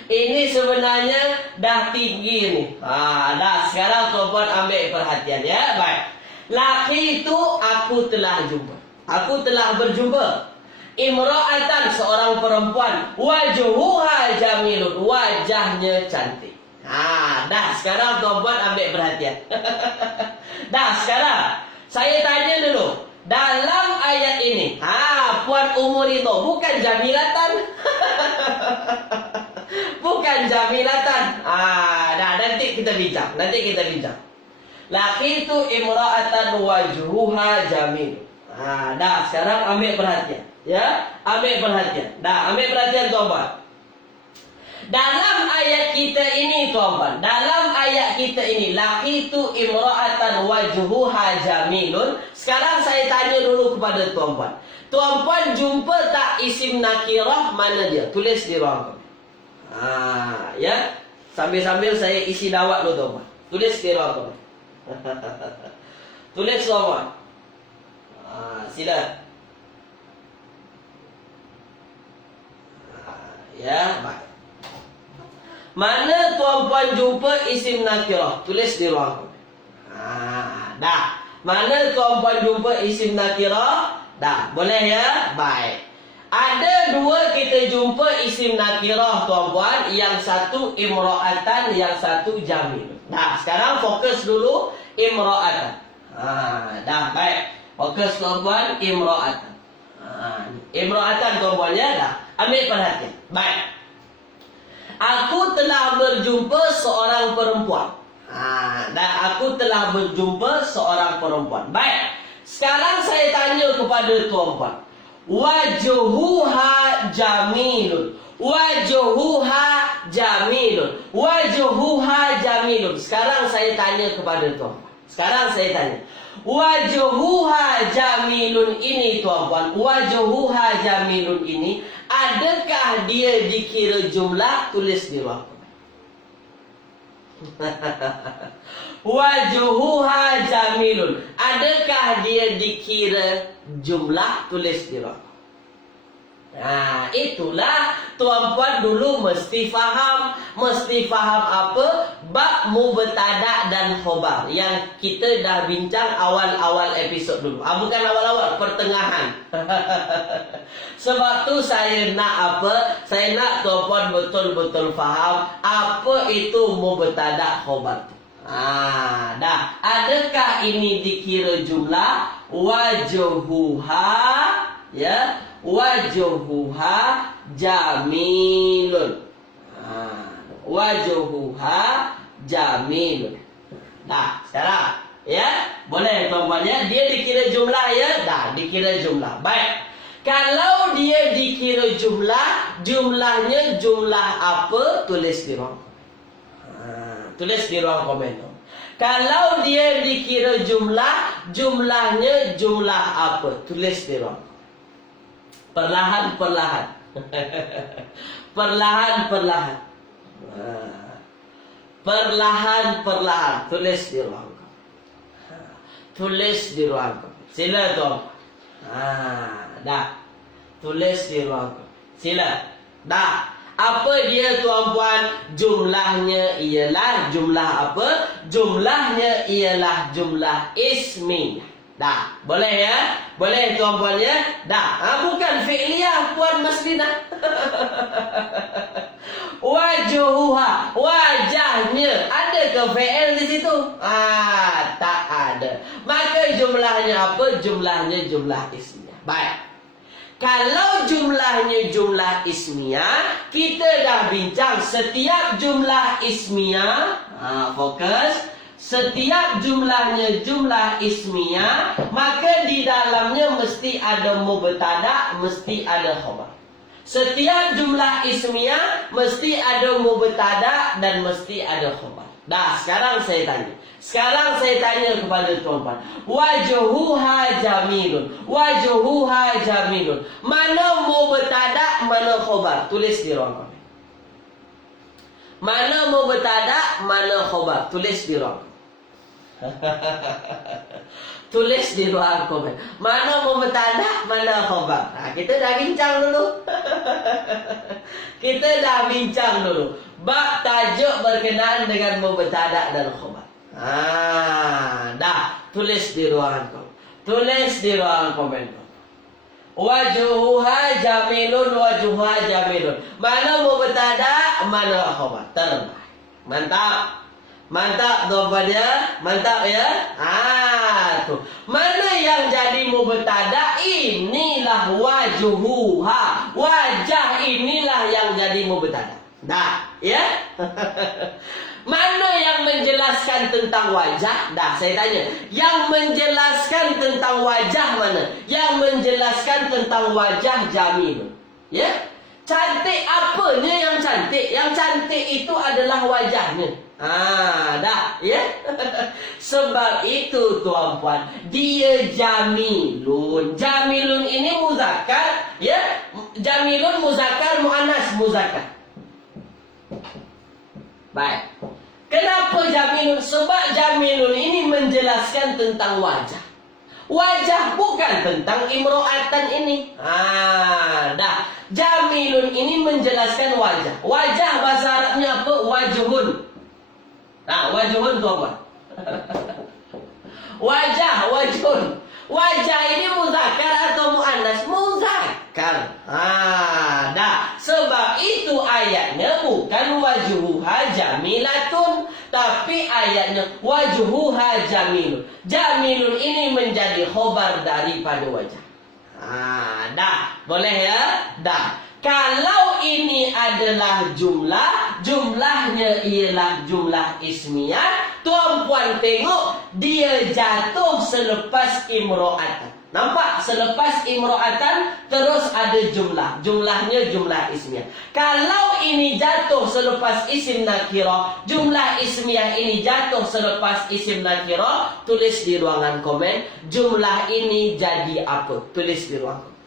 ini sebenarnya dah tinggi nih. Dah, sekarang tuan-puan ambil perhatian ya. Baik. Laki itu aku telah jumpa. Aku telah berjumpa. Imra'atan, seorang perempuan. Wajhuha jamilun, wajahnya cantik. Dah, sekarang tuan-puan ambil perhatian. Dah, sekarang saya tanya dulu. Dalam ayat ini, puan umur itu bukan jamilatan. Bukan jamilatan. Dah, nanti kita bincang. Laki itu imra'atan wajhuha jamil. Dah, sekarang ambil perhatian. Ya, ambil perhatian. Dah, ambil perhatian tuan-puan. Dalam ayat kita ini tuan-puan, dalam ayat kita ini, laki itu imra'atan wajhuha jamilun. Sekarang saya tanya dulu kepada tuan-puan. Tuan-puan jumpa tak isim nakirah, mana dia? Tulis di ruang komen. Ya. Sambil-sambil saya isi dawat dulu tuan-puan. Tulis di ruang komen. Tulis tuan-puan. Sila. Ya, baik. Mana tuan-puan jumpa isim nakirah? Tulis di ruang komen. Dah. Mana tuan-puan jumpa isim nakirah? Dah, boleh ya? Baik. Ada dua kita jumpa isim nakirah tuan-puan. Yang satu imra'atan, yang satu jamil. Nah, sekarang fokus dulu imra'atan. Dah, baik. Fokus tuan-puan imra'atan. Imra'atan tuan-puan ya, dah. Ambil perhatian. Baik. Aku telah berjumpa seorang perempuan. Dan aku telah berjumpa seorang perempuan. Baik. Sekarang saya tanya kepada tuan-puan. Wajuhuha jamilun. Wajuhuha jamilun. Wajuhuha jamilun. Sekarang saya tanya kepada tuan-puan. Sekarang saya tanya. Wajuhuha jamilun ini tuan-puan. Wajuhuha jamilun ini. Adakah dia dikira jumlah? Tulis di ruang komen. Wajuhuha jamilun. Adakah dia dikira jumlah? Tulis di ruang. Itulah tuan-puan dulu mesti faham. Mesti faham apa? Bab mubtada dan khobar yang kita dah bincang awal-awal episod dulu. Bukan awal-awal, pertengahan. Sebab tu saya nak apa? Saya nak tuan-puan betul-betul faham apa itu mubtada khobar. Dah. Adakah ini dikira jumlah? Wajuhuha, ya, wajuhuha jamilun. Wajuhuha jamilun. Dah, sekarang ya, boleh tuan-puan ya, dia dikira jumlah ya? Dah, dikira jumlah. Baik. Kalau dia dikira jumlah, jumlahnya jumlah apa? Tulis di ruang. Tulis di ruang komen. Kalau dia dikira jumlah, jumlahnya jumlah apa? Tulis di ruang. Perlahan-perlahan. Perlahan-perlahan. Perlahan-perlahan. Tulis di ruang. Tulis di ruang. Sila tuan. Dah. Tulis di ruang. Sila. Dah. Apa dia tuan-puan? Jumlahnya ialah jumlah apa? Jumlahnya ialah jumlah ismi. Dah, boleh ya? Boleh tuan-puan ya? Dah, bukan fi'liyah Puan Maslinah. Wajuhuha, wajahnya. Ada ke fi'il di situ? Tak ada. Maka jumlahnya apa? Jumlahnya jumlah ismiyah. Baik. Kalau jumlahnya jumlah ismiyah, kita dah bincang setiap jumlah ismiyah. Fokus. Setiap jumlahnya jumlah ismiyah, maka di dalamnya mesti ada mubtada, mesti ada khabar. Setiap jumlah ismiyah mesti ada mubtada dan mesti ada khabar. Dah, sekarang saya tanya. Sekarang saya tanya kepada tuan-tuan. Wajuhuha jamilun. Wajuhuha jamilun. Mana mubtada, mana khabar? Tulis di ruang komen. Mana mubtada, mana khabar? Tulis di ruang. Tulis di ruang komen. Mana mubtada, mana khabar? Kita dah bincang dulu. Kita dah bincang dulu. Bab tajuk berkenaan dengan mubtada dan khabar. Dah. Tulis di ruangan komen. Tulis di ruangan komen. Wajuhuha jamilun, wajuhuha jamilun. Mana mubtada, mana khabar? Terbaik. Mantap. Mantap tuan-tuan ya. Mantap ya. Tuh. Mana yang jadi mubtada? Inilah wajuhuha. Wajah inilah yang jadi mubtada. Dah, ya. Mana yang menjelaskan tentang wajah? Dah, saya tanya. Yang menjelaskan tentang wajah mana? Yang menjelaskan tentang wajah jamil. Ya? Cantik apanya yang cantik? Yang cantik itu adalah wajahnya. Dah, ya. Sebab itu tuan-puan, dia jamilun. Jamilun ini muzakkar, ya. Jamilun muzakkar, muannas muzakkar. Baik. Kenapa jamilun? Sebab jamilun ini menjelaskan tentang wajah. Wajah bukan tentang imro'atan ini. Dah. Jamilun ini menjelaskan wajah. Wajah bahasa Arabnya apa? Wajhun. Wajhun tu apa? Wajah, wajun. Wajah ini muzakkar atau muannas? Muzakkar. Dah. Sebab itu ayatnya bukan wajuhuha jamilatun, tapi ayatnya wajuhuha jamilun. Jamilun ini menjadi khobar daripada wajah. Dah. Boleh ya? Dah. Kalau ini adalah jumlah, jumlahnya ialah jumlah ismiyah. Tuan-puan tengok, dia jatuh selepas imro'atan. Nampak? Selepas imro'atan, terus ada jumlah. Jumlahnya jumlah ismiyah. Kalau ini jatuh selepas isim nakirah, jumlah ismiyah ini jatuh selepas isim nakirah, tulis di ruangan komen, jumlah ini jadi apa? Tulis di ruang komen.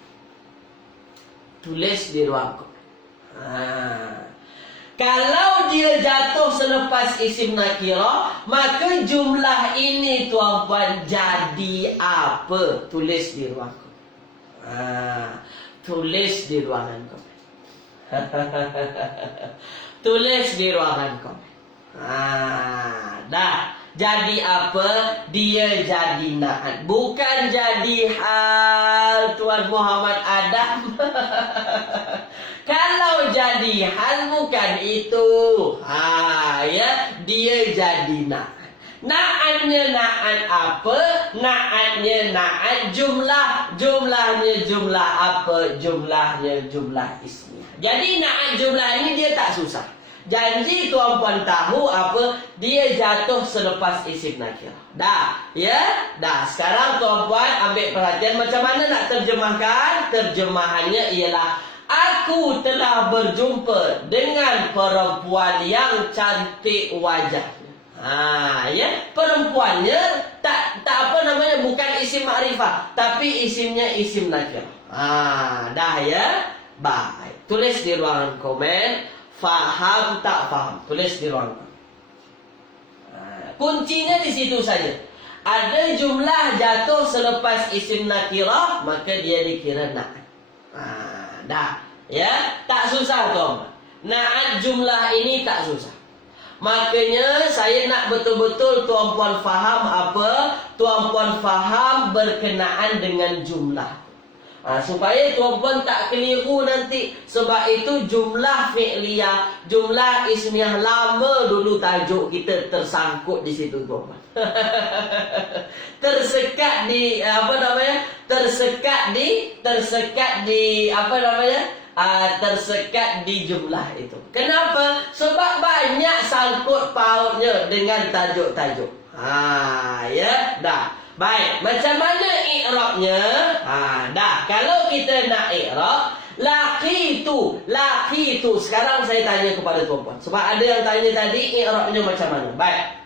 Tulis di ruang komen. Kalau dia jatuh selepas isim nakirah, maka jumlah ini tuan-puan jadi apa? Tulis di ruang komen. Tulis di ruangan komen. Tulis di ruangan komen. Dah. Jadi apa? Dia jadi naat. Bukan jadi hal Tuan Muhammad Adam. Kalau jadi hal bukan itu. Ya, dia jadi naat. Naatnya naat apa? Naatnya naat jumlah. Jumlahnya jumlah apa? Jumlahnya jumlah ismiyah. Jadi naat jumlah ini dia tak susah. Janji tuan-puan tahu apa? Dia jatuh selepas isim nakirah. Dah, ya? Dah, sekarang tuan-puan ambil perhatian macam mana nak terjemahkan? Terjemahannya ialah, aku telah berjumpa dengan perempuan yang cantik wajahnya. Ya, perempuannya tak apa namanya, bukan isim makrifah, tapi isimnya isim nakirah. Dah ya? Baik. Tulis di ruangan komen. Faham tak faham? Tulis di ruang. Kuncinya di situ saja. Ada jumlah jatuh selepas isim nakirah, maka dia dikira naat. Dah. Ya, tak susah tuan. Naat jumlah ini tak susah. Makanya saya nak betul-betul tuan-puan faham apa? Tuan-puan faham berkenaan dengan jumlah. Supaya tuan-puan tak keliru nanti. Sebab itu jumlah fi'liyah, jumlah ismiyah, lama dulu tajuk kita tersangkut di situ tuan-puan. Tersekat di apa namanya? Tersekat di apa namanya? Tersekat di jumlah itu. Kenapa? Sebab banyak sangkut pautnya dengan tajuk-tajuk. Ya, dah. Baik, macam mana i'rabnya? Dah, kalau kita nak i'rab, laki itu. Sekarang saya tanya kepada tuan-puan. Sebab ada yang tanya tadi, i'rabnya macam mana? Baik.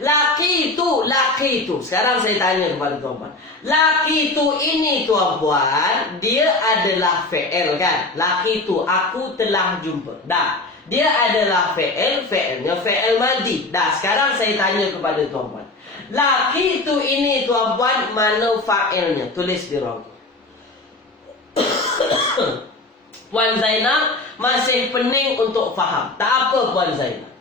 Laki itu. Sekarang saya tanya kepada tuan-puan. Laki itu ini tuan-puan, dia adalah fi'il kan? Laki itu, aku telah jumpa. Dah. Dia adalah fi'ilnya fi'il madi. Dah, sekarang saya tanya kepada tuan-puan. Laki itu ini tuan-puan, mana fa'ilnya? Tulis di ruang. Puan Zainab masih pening untuk faham. Tak apa Puan Zainab.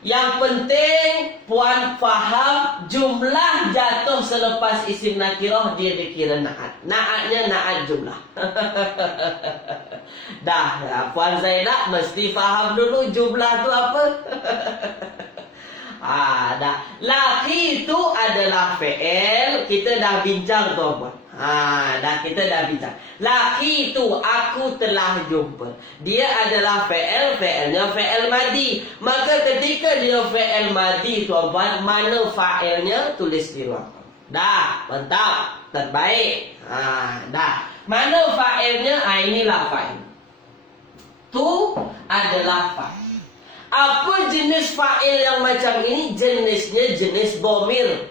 Yang penting puan faham jumlah jatuh selepas isim nakirah dia dikira naat. Naatnya naat jumlah. Dah, Puan Zainab mesti faham dulu jumlah tu apa. Dah. Laki itu adalah fi'il. Kita dah bincang tuan-puan. Dah, kita dah bincang. Laki itu, aku telah jumpa. Dia adalah fi'il. Fi'ilnya fi'il madi. Maka ketika dia fi'il madi tuan-puan, mana fa'ilnya? Tulis di ruang. Dah, mantap. Terbaik. Dah. Mana fa'ilnya? Inilah fa'il. Tu adalah fa'il. Apa jenis fa'il yang macam ini? Jenisnya jenis domir.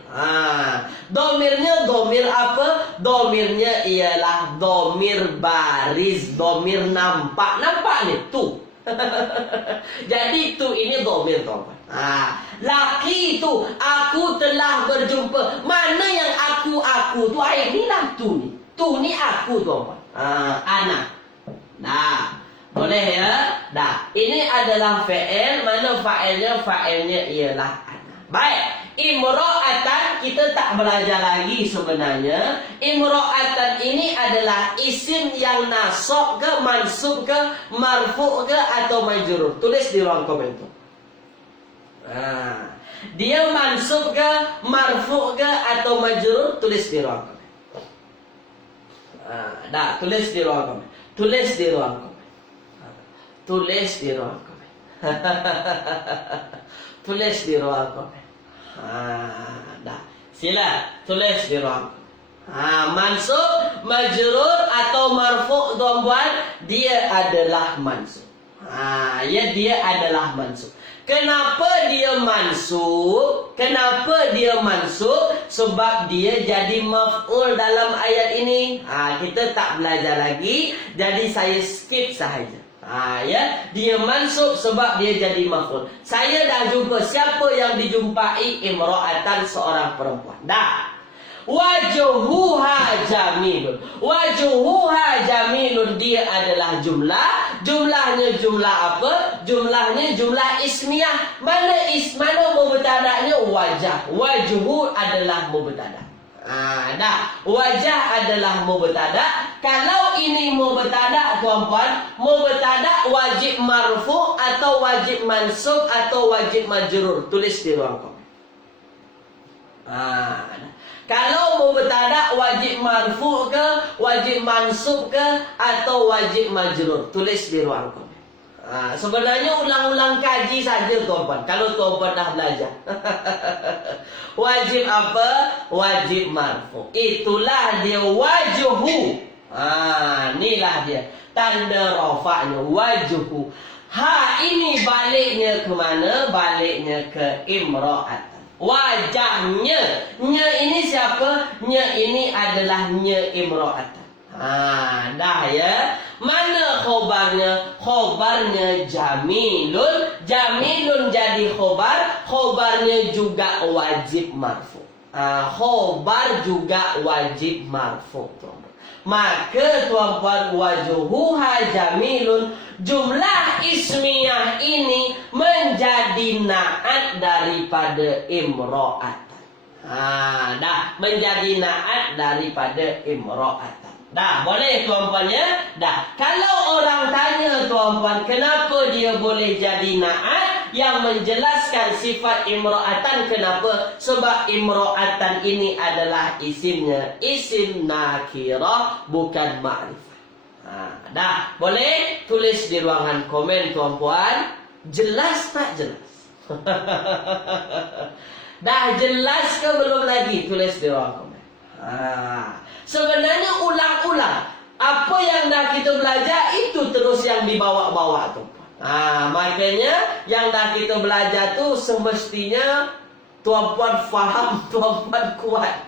Domirnya domir apa? Domirnya ialah domir baris, domir nampak. Nampak ni? Tu. Jadi tu ini domir tuan-tuan. Laki tu, aku telah berjumpa. Mana yang aku tu? Inilah tu ni. Tu ni aku tuan-tuan. Anak. Nah. Boleh ya? Dah. Ini adalah fa'il. Mana fa'ilnya? Fa'ilnya ialah ana. Baik. Imro'atan kita tak belajar lagi sebenarnya. Imro'atan ini adalah isim yang nasab ke, mansub ke, marfu ke atau majrur. Tulis di ruang komentar. Dia mansub ke, marfu ke atau majrur, tulis di ruang komentar. Tulis di ruang komentar. Tulis di ruang komentar. Tulis di ruang komentar. Tulis di ruang komentar. Sila tulis di ruang. Mansub, majrur atau marfu tuan-tuan, dia adalah mansub. Dia adalah mansub. Kenapa dia mansub? Kenapa dia mansub? Sebab dia jadi maf'ul dalam ayat ini. Kita tak belajar lagi, jadi saya skip sahaja. Dia mansub sebab dia jadi maf'ul. Saya dah jumpa siapa yang dijumpai imro'atan, seorang perempuan. Wajuhuha jamilun. Wajuhuha jamilun, dia adalah jumlah. Jumlahnya jumlah apa? Jumlahnya jumlah ismiyah. Mana mubtada'nya? Wajah. Wajuhu adalah mubtada'. Wajah adalah mubtada'. Kalau ini mubtada', tuan-puan, mubtada' wajib marfu atau wajib mansub atau wajib majrur. Tulis di ruang komen. Kalau mubtada' wajib marfu ke, wajib mansub ke atau wajib majrur. Tulis di ruang komen. Sebenarnya ulang-ulang kaji saja tuan-puan. Kalau tuan-puan dah belajar. Wajib apa? Wajib marfu. Itulah dia wajuhu. Inilah dia tanda rafa'nya, wajuhu. Ini baliknya ke mana? Baliknya ke imra'atan. Wajahnya. Nya ini siapa? Nya ini adalah nya imra'atan. Dah ya. Mana khobarnya? Khobarnya jamilun. Jamilun jadi khobar. Khobarnya juga wajib marfu. Khobar juga wajib marfu. Maka tuan-puan, wajuhuha jamilun, jumlah ismiyah ini menjadi na'at daripada imro'atan. Menjadi na'at daripada imro'atan. Boleh tuan-puan ya? Kalau orang tanya tuan-puan, kenapa dia boleh jadi na'at? Yang menjelaskan sifat imro'atan, kenapa? Sebab imro'atan ini adalah isimnya isim nakirah, bukan ma'rifah. Boleh? Tulis di ruangan komen tuan-puan. Jelas tak jelas? Jelas ke belum lagi? Tulis di ruangan komen. Sebenarnya ulang-ulang. Apa yang dah kita belajar, itu terus yang dibawa-bawa tu. Makanya yang dah kita belajar tu semestinya tuan-puan faham, tuan-puan kuat.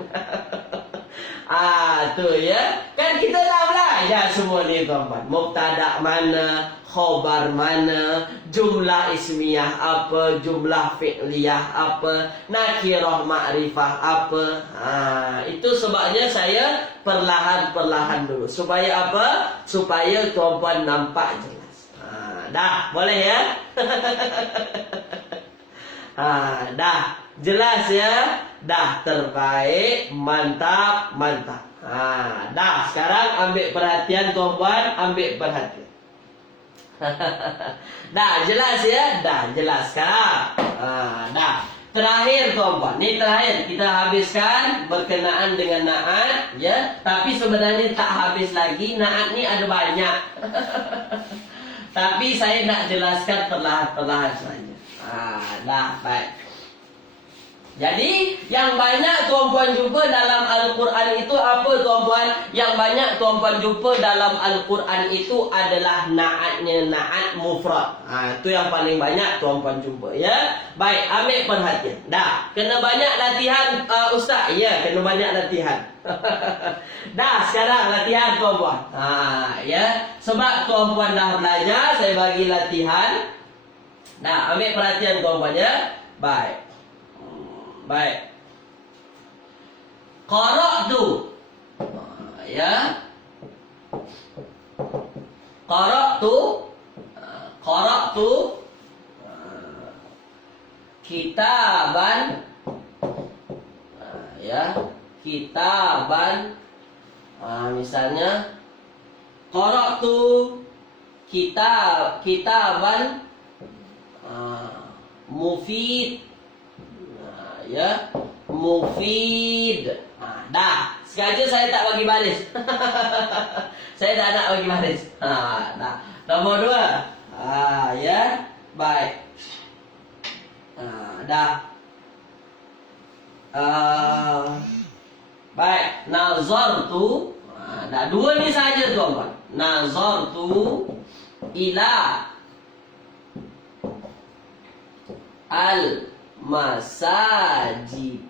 Tu ya. Kan kita dah belajar semua ni tuan-puan. Mubtada' mana, khobar mana, jumlah ismiyah apa, jumlah fi'liyah apa, nakirah ma'rifah apa. Itu sebabnya saya perlahan-perlahan dulu. Supaya apa? Supaya tuan-puan nampak jelas. Boleh ya? Jelas ya? Terbaik, mantap. Sekarang ambil perhatian tuan-puan, ambil perhatian. Jelas ya? Jelas sekarang. Terakhir tuan-puan, ni terakhir kita habiskan berkenaan dengan na'at ya. Tapi sebenarnya tak habis lagi, na'at ni ada banyak. Tapi saya nak jelaskan perlahan-perlahan saja. Baik. Jadi yang banyak tuan-puan jumpa dalam Al-Quran itu apa tuan-puan? Yang banyak tuan-puan jumpa dalam Al-Quran itu adalah na'atnya, na'at mufrad. Itu yang paling banyak tuan-puan jumpa ya. Baik, ambil perhatian. Kena banyak latihan Ustaz. Ya, kena banyak latihan. Sekarang latihan tuan-puan. Ya, sebab tuan-puan dah belajar, saya bagi latihan. Ambil perhatian tuan-puan ya. Baik. Qara'tu. Ya. Qara'tu kitaban ya, kitaban. Misalnya qara'tu kitaban mufid. Ya, mufid. Dah, sengaja saya tak bagi baris. Saya tak nak bagi baris. Dah. Nombor 2. Ya, baik. Dah. Baik, nazartu. Dah, 2 ni saja tuan-tuan. Nazartu ila al-masajid.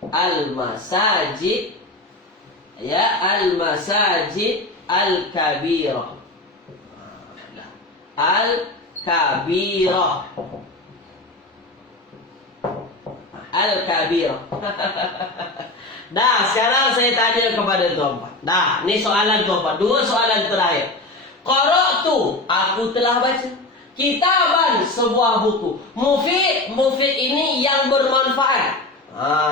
Al-masajid, ya, al-masajid al-kabirah. Al-kabirah. Al-kabirah. Dah, sekarang saya tanya kepada tuan-tuan. Dah, ni soalan tuan-tuan. 2 soalan terakhir. Qara'tu, aku telah baca. Kitaban, sebuah buku. Mufid, mufid ini yang bermanfaat.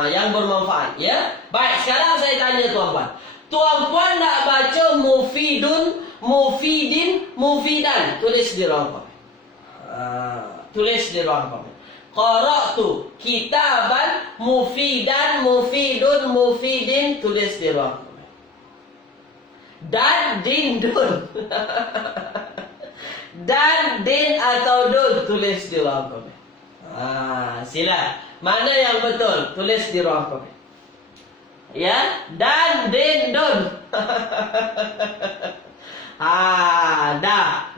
Yang bermanfaat, ya. Baik, sekarang saya tanya tuan-tuan. Tuan-tuan nak baca mufidun, mufidin, mufidan. Tulis di ruang komen. Tulis di ruang komen. Qara'tu kitaban mufidan, mufidun, mufidin. Tulis di ruang komen. Dan din dun. Dan din atau dun. Tulis di ruang komen. Sila. Mana yang betul? Tulis di ruang komen. Ya, dan din dun. Dah,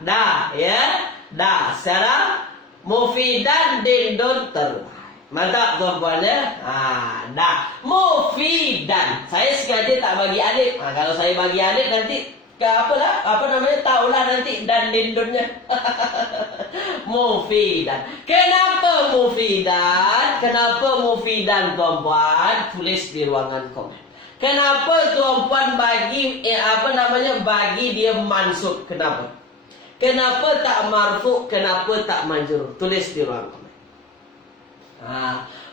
ya. Dah, sekarang mufidan din dun terbaik. Mantap tuan-puan ya. Dah, mufidan. Saya sengaja tak bagi alif. Kalau saya bagi alif nanti tahulah nanti dan dindunnya. Mufidan. Kenapa mufidan? Kenapa mufidan tuan-puan? Tulis di ruangan komen. Kenapa tuan-puan bagi bagi dia mansub? Kenapa? Kenapa tak marfu? Kenapa tak majrur? Tulis di ruangan komen.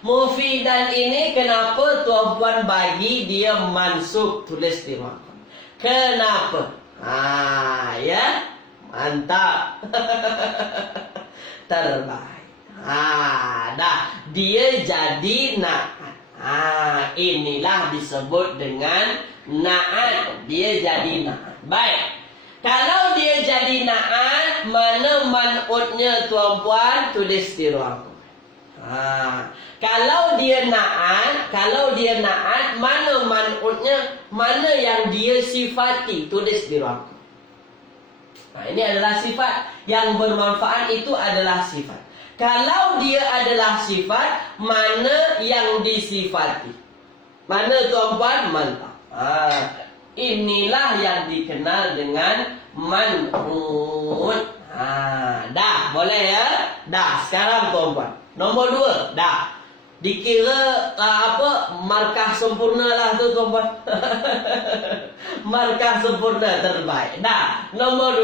Mufidan ini kenapa tuan-puan bagi dia mansub? Tulis di ruangan komen. Kenapa? Ya, mantap. Terbaik. Dah, dia jadi na'at. Inilah disebut dengan na'at. Dia jadi na'at. Baik. Kalau dia jadi na'at, mana man'utnya tuan-puan? Tulis di ruang komen. Kalau dia na'at, mana man'utnya? Mana yang dia sifati? Tulis di ruang komen. Ini adalah sifat yang bermanfaat, itu adalah sifat. Kalau dia adalah sifat, mana yang disifati? Mana tuan-puan? Mantap. Inilah yang dikenal dengan man'ut. Dah, boleh ya? Dah, sekarang tuan-puan. Nombor 2, dah. Dikira markah sempurna lah tu tuan-puan. Markah sempurna terbaik. Dah, nomor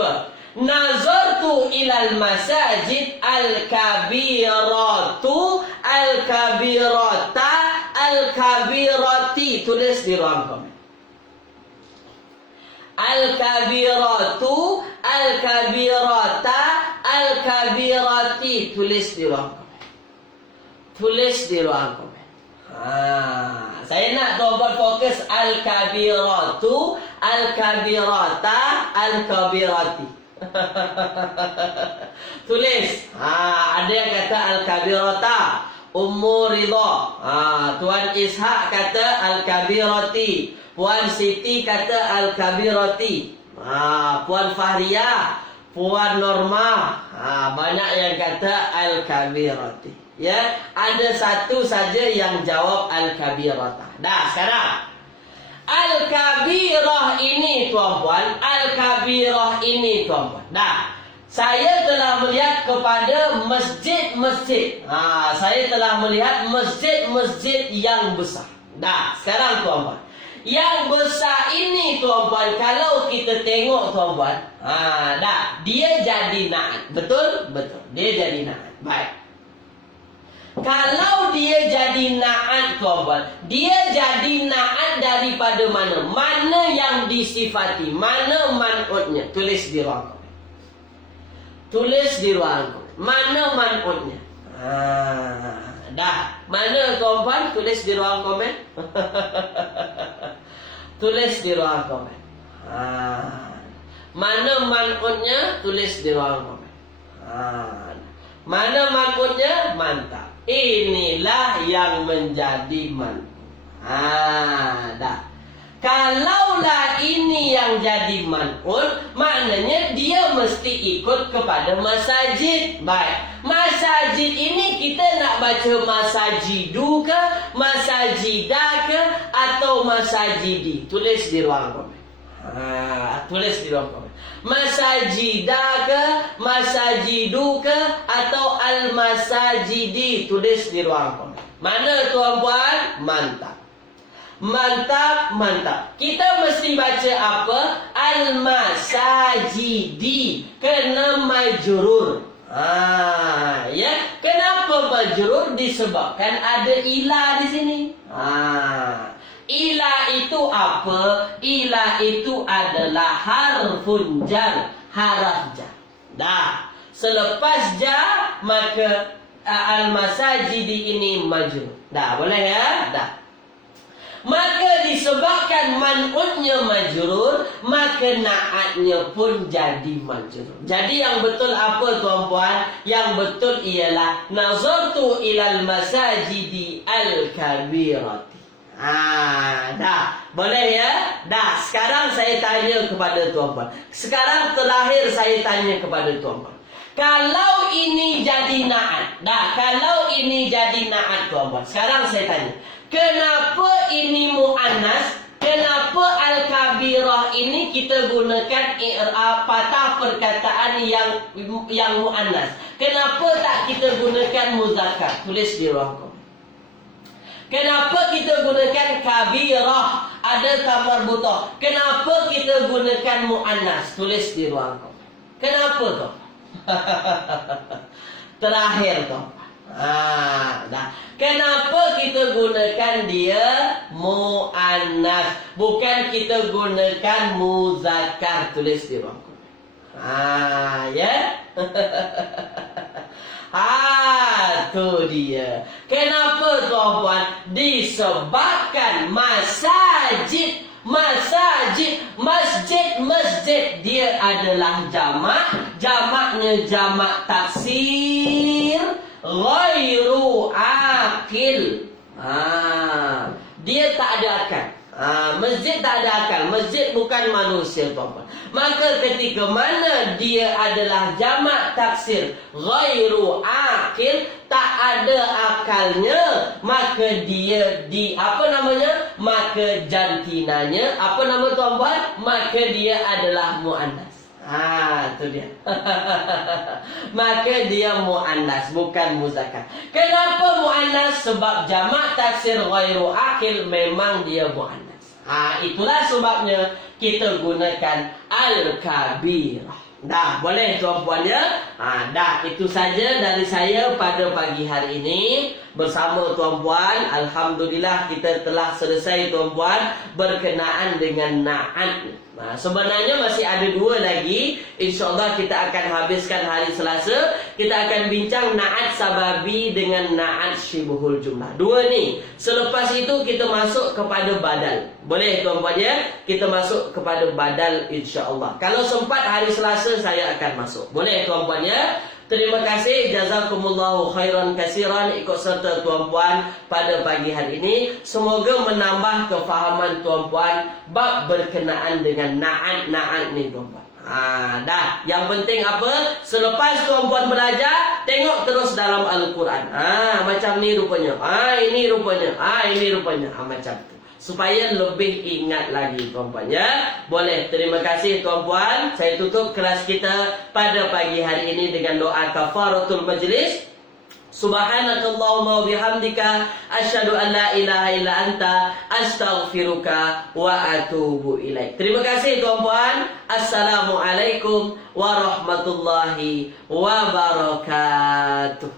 2. Nazartu ilal masajid al-kabiratu al-kabirata al-kabirati. Tulis di ruang komen. Al-kabiratu al-kabirata al-kabirati. Tulis di ruang komen. Tulis di ruang komen. Saya nak tuan-tuan fokus al-kabiratu al-kabirata al-kabirati. Tulis. Ada yang kata al-kabirata. Ummu Ridha. Tuan Ishak kata al-kabirati. Puan Siti kata al-kabirati. Puan Fahriah, Puan Norma, banyak yang kata al-kabirati. Ya, ada satu saja yang jawab al-kabirata. Dah, sekarang al-kabirah ini tuan-puan, al-kabirah ini tuan-puan. Dah, saya telah melihat kepada masjid-masjid. Saya telah melihat masjid-masjid yang besar. Dah, sekarang tuan-puan, yang besar ini tuan-puan, kalau kita tengok tuan-puan, dah, dia jadi na'at. Betul? Betul. Dia jadi na'at. Baik. Kalau dia jadi na'at na'at tuan-tuan, dia jadi na'at daripada mana? Mana yang disifati? Mana man'utnya? Tulis di ruang komen. Tulis di ruang komen. Mana man'utnya? Dah. Mana tuan-tuan? Tulis di ruang komen. Tulis di ruang komen. Mana man'utnya? Tulis di ruang komen. Mana man'utnya? Mantap. Inilah yang menjadi man'ut. Dah. Kalaulah ini yang jadi man'ut, maknanya dia mesti ikut kepada masajid. Baik. Masajid ini kita nak baca masajidu ke, masajidah ke, atau masajidi? Tulis di ruang komen. Tulis di ruang komen. Masajidah ke, masajidu ke, atau al-masajidi? Tulis di ruang komen. Mana tuan-puan? Mantap. Mantap, mantap. Kita mesti baca apa? Al-masajidi. Kena majrur. Ya. Kenapa majrur? Disebabkan ada ilah di sini. Ilah itu apa? Ilah itu adalah harfun jar, haraf jar. Dah. Selepas jar, maka al-masajidi ini majrur. Dah, boleh ya? Dah. Maka disebabkan man'utnya majrur, maka na'atnya pun jadi majrur. Jadi yang betul apa tuan-puan? Yang betul ialah nazartu ilal masajidi al-kabirati. Dah. Boleh ya? Dah. Sekarang saya tanya kepada tuan-puan. Sekarang terakhir saya tanya kepada tuan-puan. Kalau ini jadi na'at. Dah. Kalau ini jadi na'at tuan-puan. Sekarang saya tanya. Kenapa ini mu'annas? Kenapa al-kabirah ini kita gunakan patah perkataan yang mu'annas? Kenapa tak kita gunakan muzakkar? Tulis di ruang komen. Kenapa kita gunakan kabirah? Ada tamar butoh. Kenapa kita gunakan mu'annas? Tulis di ruang komen. Kenapa tu? Terakhir tu. Dah. Kenapa kita gunakan dia mu'annas? Bukan kita gunakan muzakkar. Tulis di ruang komen. Ya. Tu dia. Kenapa tuan-puan? Disebabkan masjid, masjid dia adalah jamak. Jamaknya jamak taksir, ghairu akil. Dia tak ada akal. Masjid tak ada akal. Masjid bukan manusia tuan-tuan. Maka ketika mana dia adalah jamak taksir ghairu akil, tak ada akalnya, maka dia maka jantinanya apa nama tuan-tuan? Maka dia adalah mu'annas. Tu dia. Maka dia mu'annas, bukan muzakkar. Kenapa mu'annas? Sebab jamak taksir ghairu akil memang dia mu'annas. Itulah sebabnya kita gunakan al-kabirah. Dah, boleh tuan-puan ya? Dah, itu saja dari saya pada pagi hari ini bersama tuan-puan. Alhamdulillah kita telah selesai tuan-puan berkenaan dengan na'at. Sebenarnya masih ada dua lagi. InsyaAllah kita akan habiskan hari Selasa. Kita akan bincang na'at sababi dengan na'at syibhul jumlah. Dua ni. Selepas itu kita masuk kepada badal. Boleh tuan-puan ya? Kita masuk kepada badal insyaAllah. Kalau sempat hari Selasa saya akan masuk. Boleh tuan-puan ya? Terima kasih, jazakumullahu khairan kasiran ikut serta tuan-puan pada pagi hari ini. Semoga menambah kefahaman tuan-puan bab berkenaan dengan na'at ni tuan-puan. Dah. Yang penting apa? Selepas tuan-puan belajar, tengok terus dalam Al-Quran. Macam ni rupanya. Ini rupanya. Ini rupanya. Macam tu. Supaya lebih ingat lagi tuan-puan ya. Boleh. Terima kasih tuan-puan. Saya tutup kelas kita pada pagi hari ini dengan doa kafaratul majlis. Subhanakallahumma wa bihamdika asyhadu an la ilaha illa anta astaghfiruka wa atubu ilaik. Terima kasih tuan-puan. Assalamualaikum warahmatullahi wabarakatuh.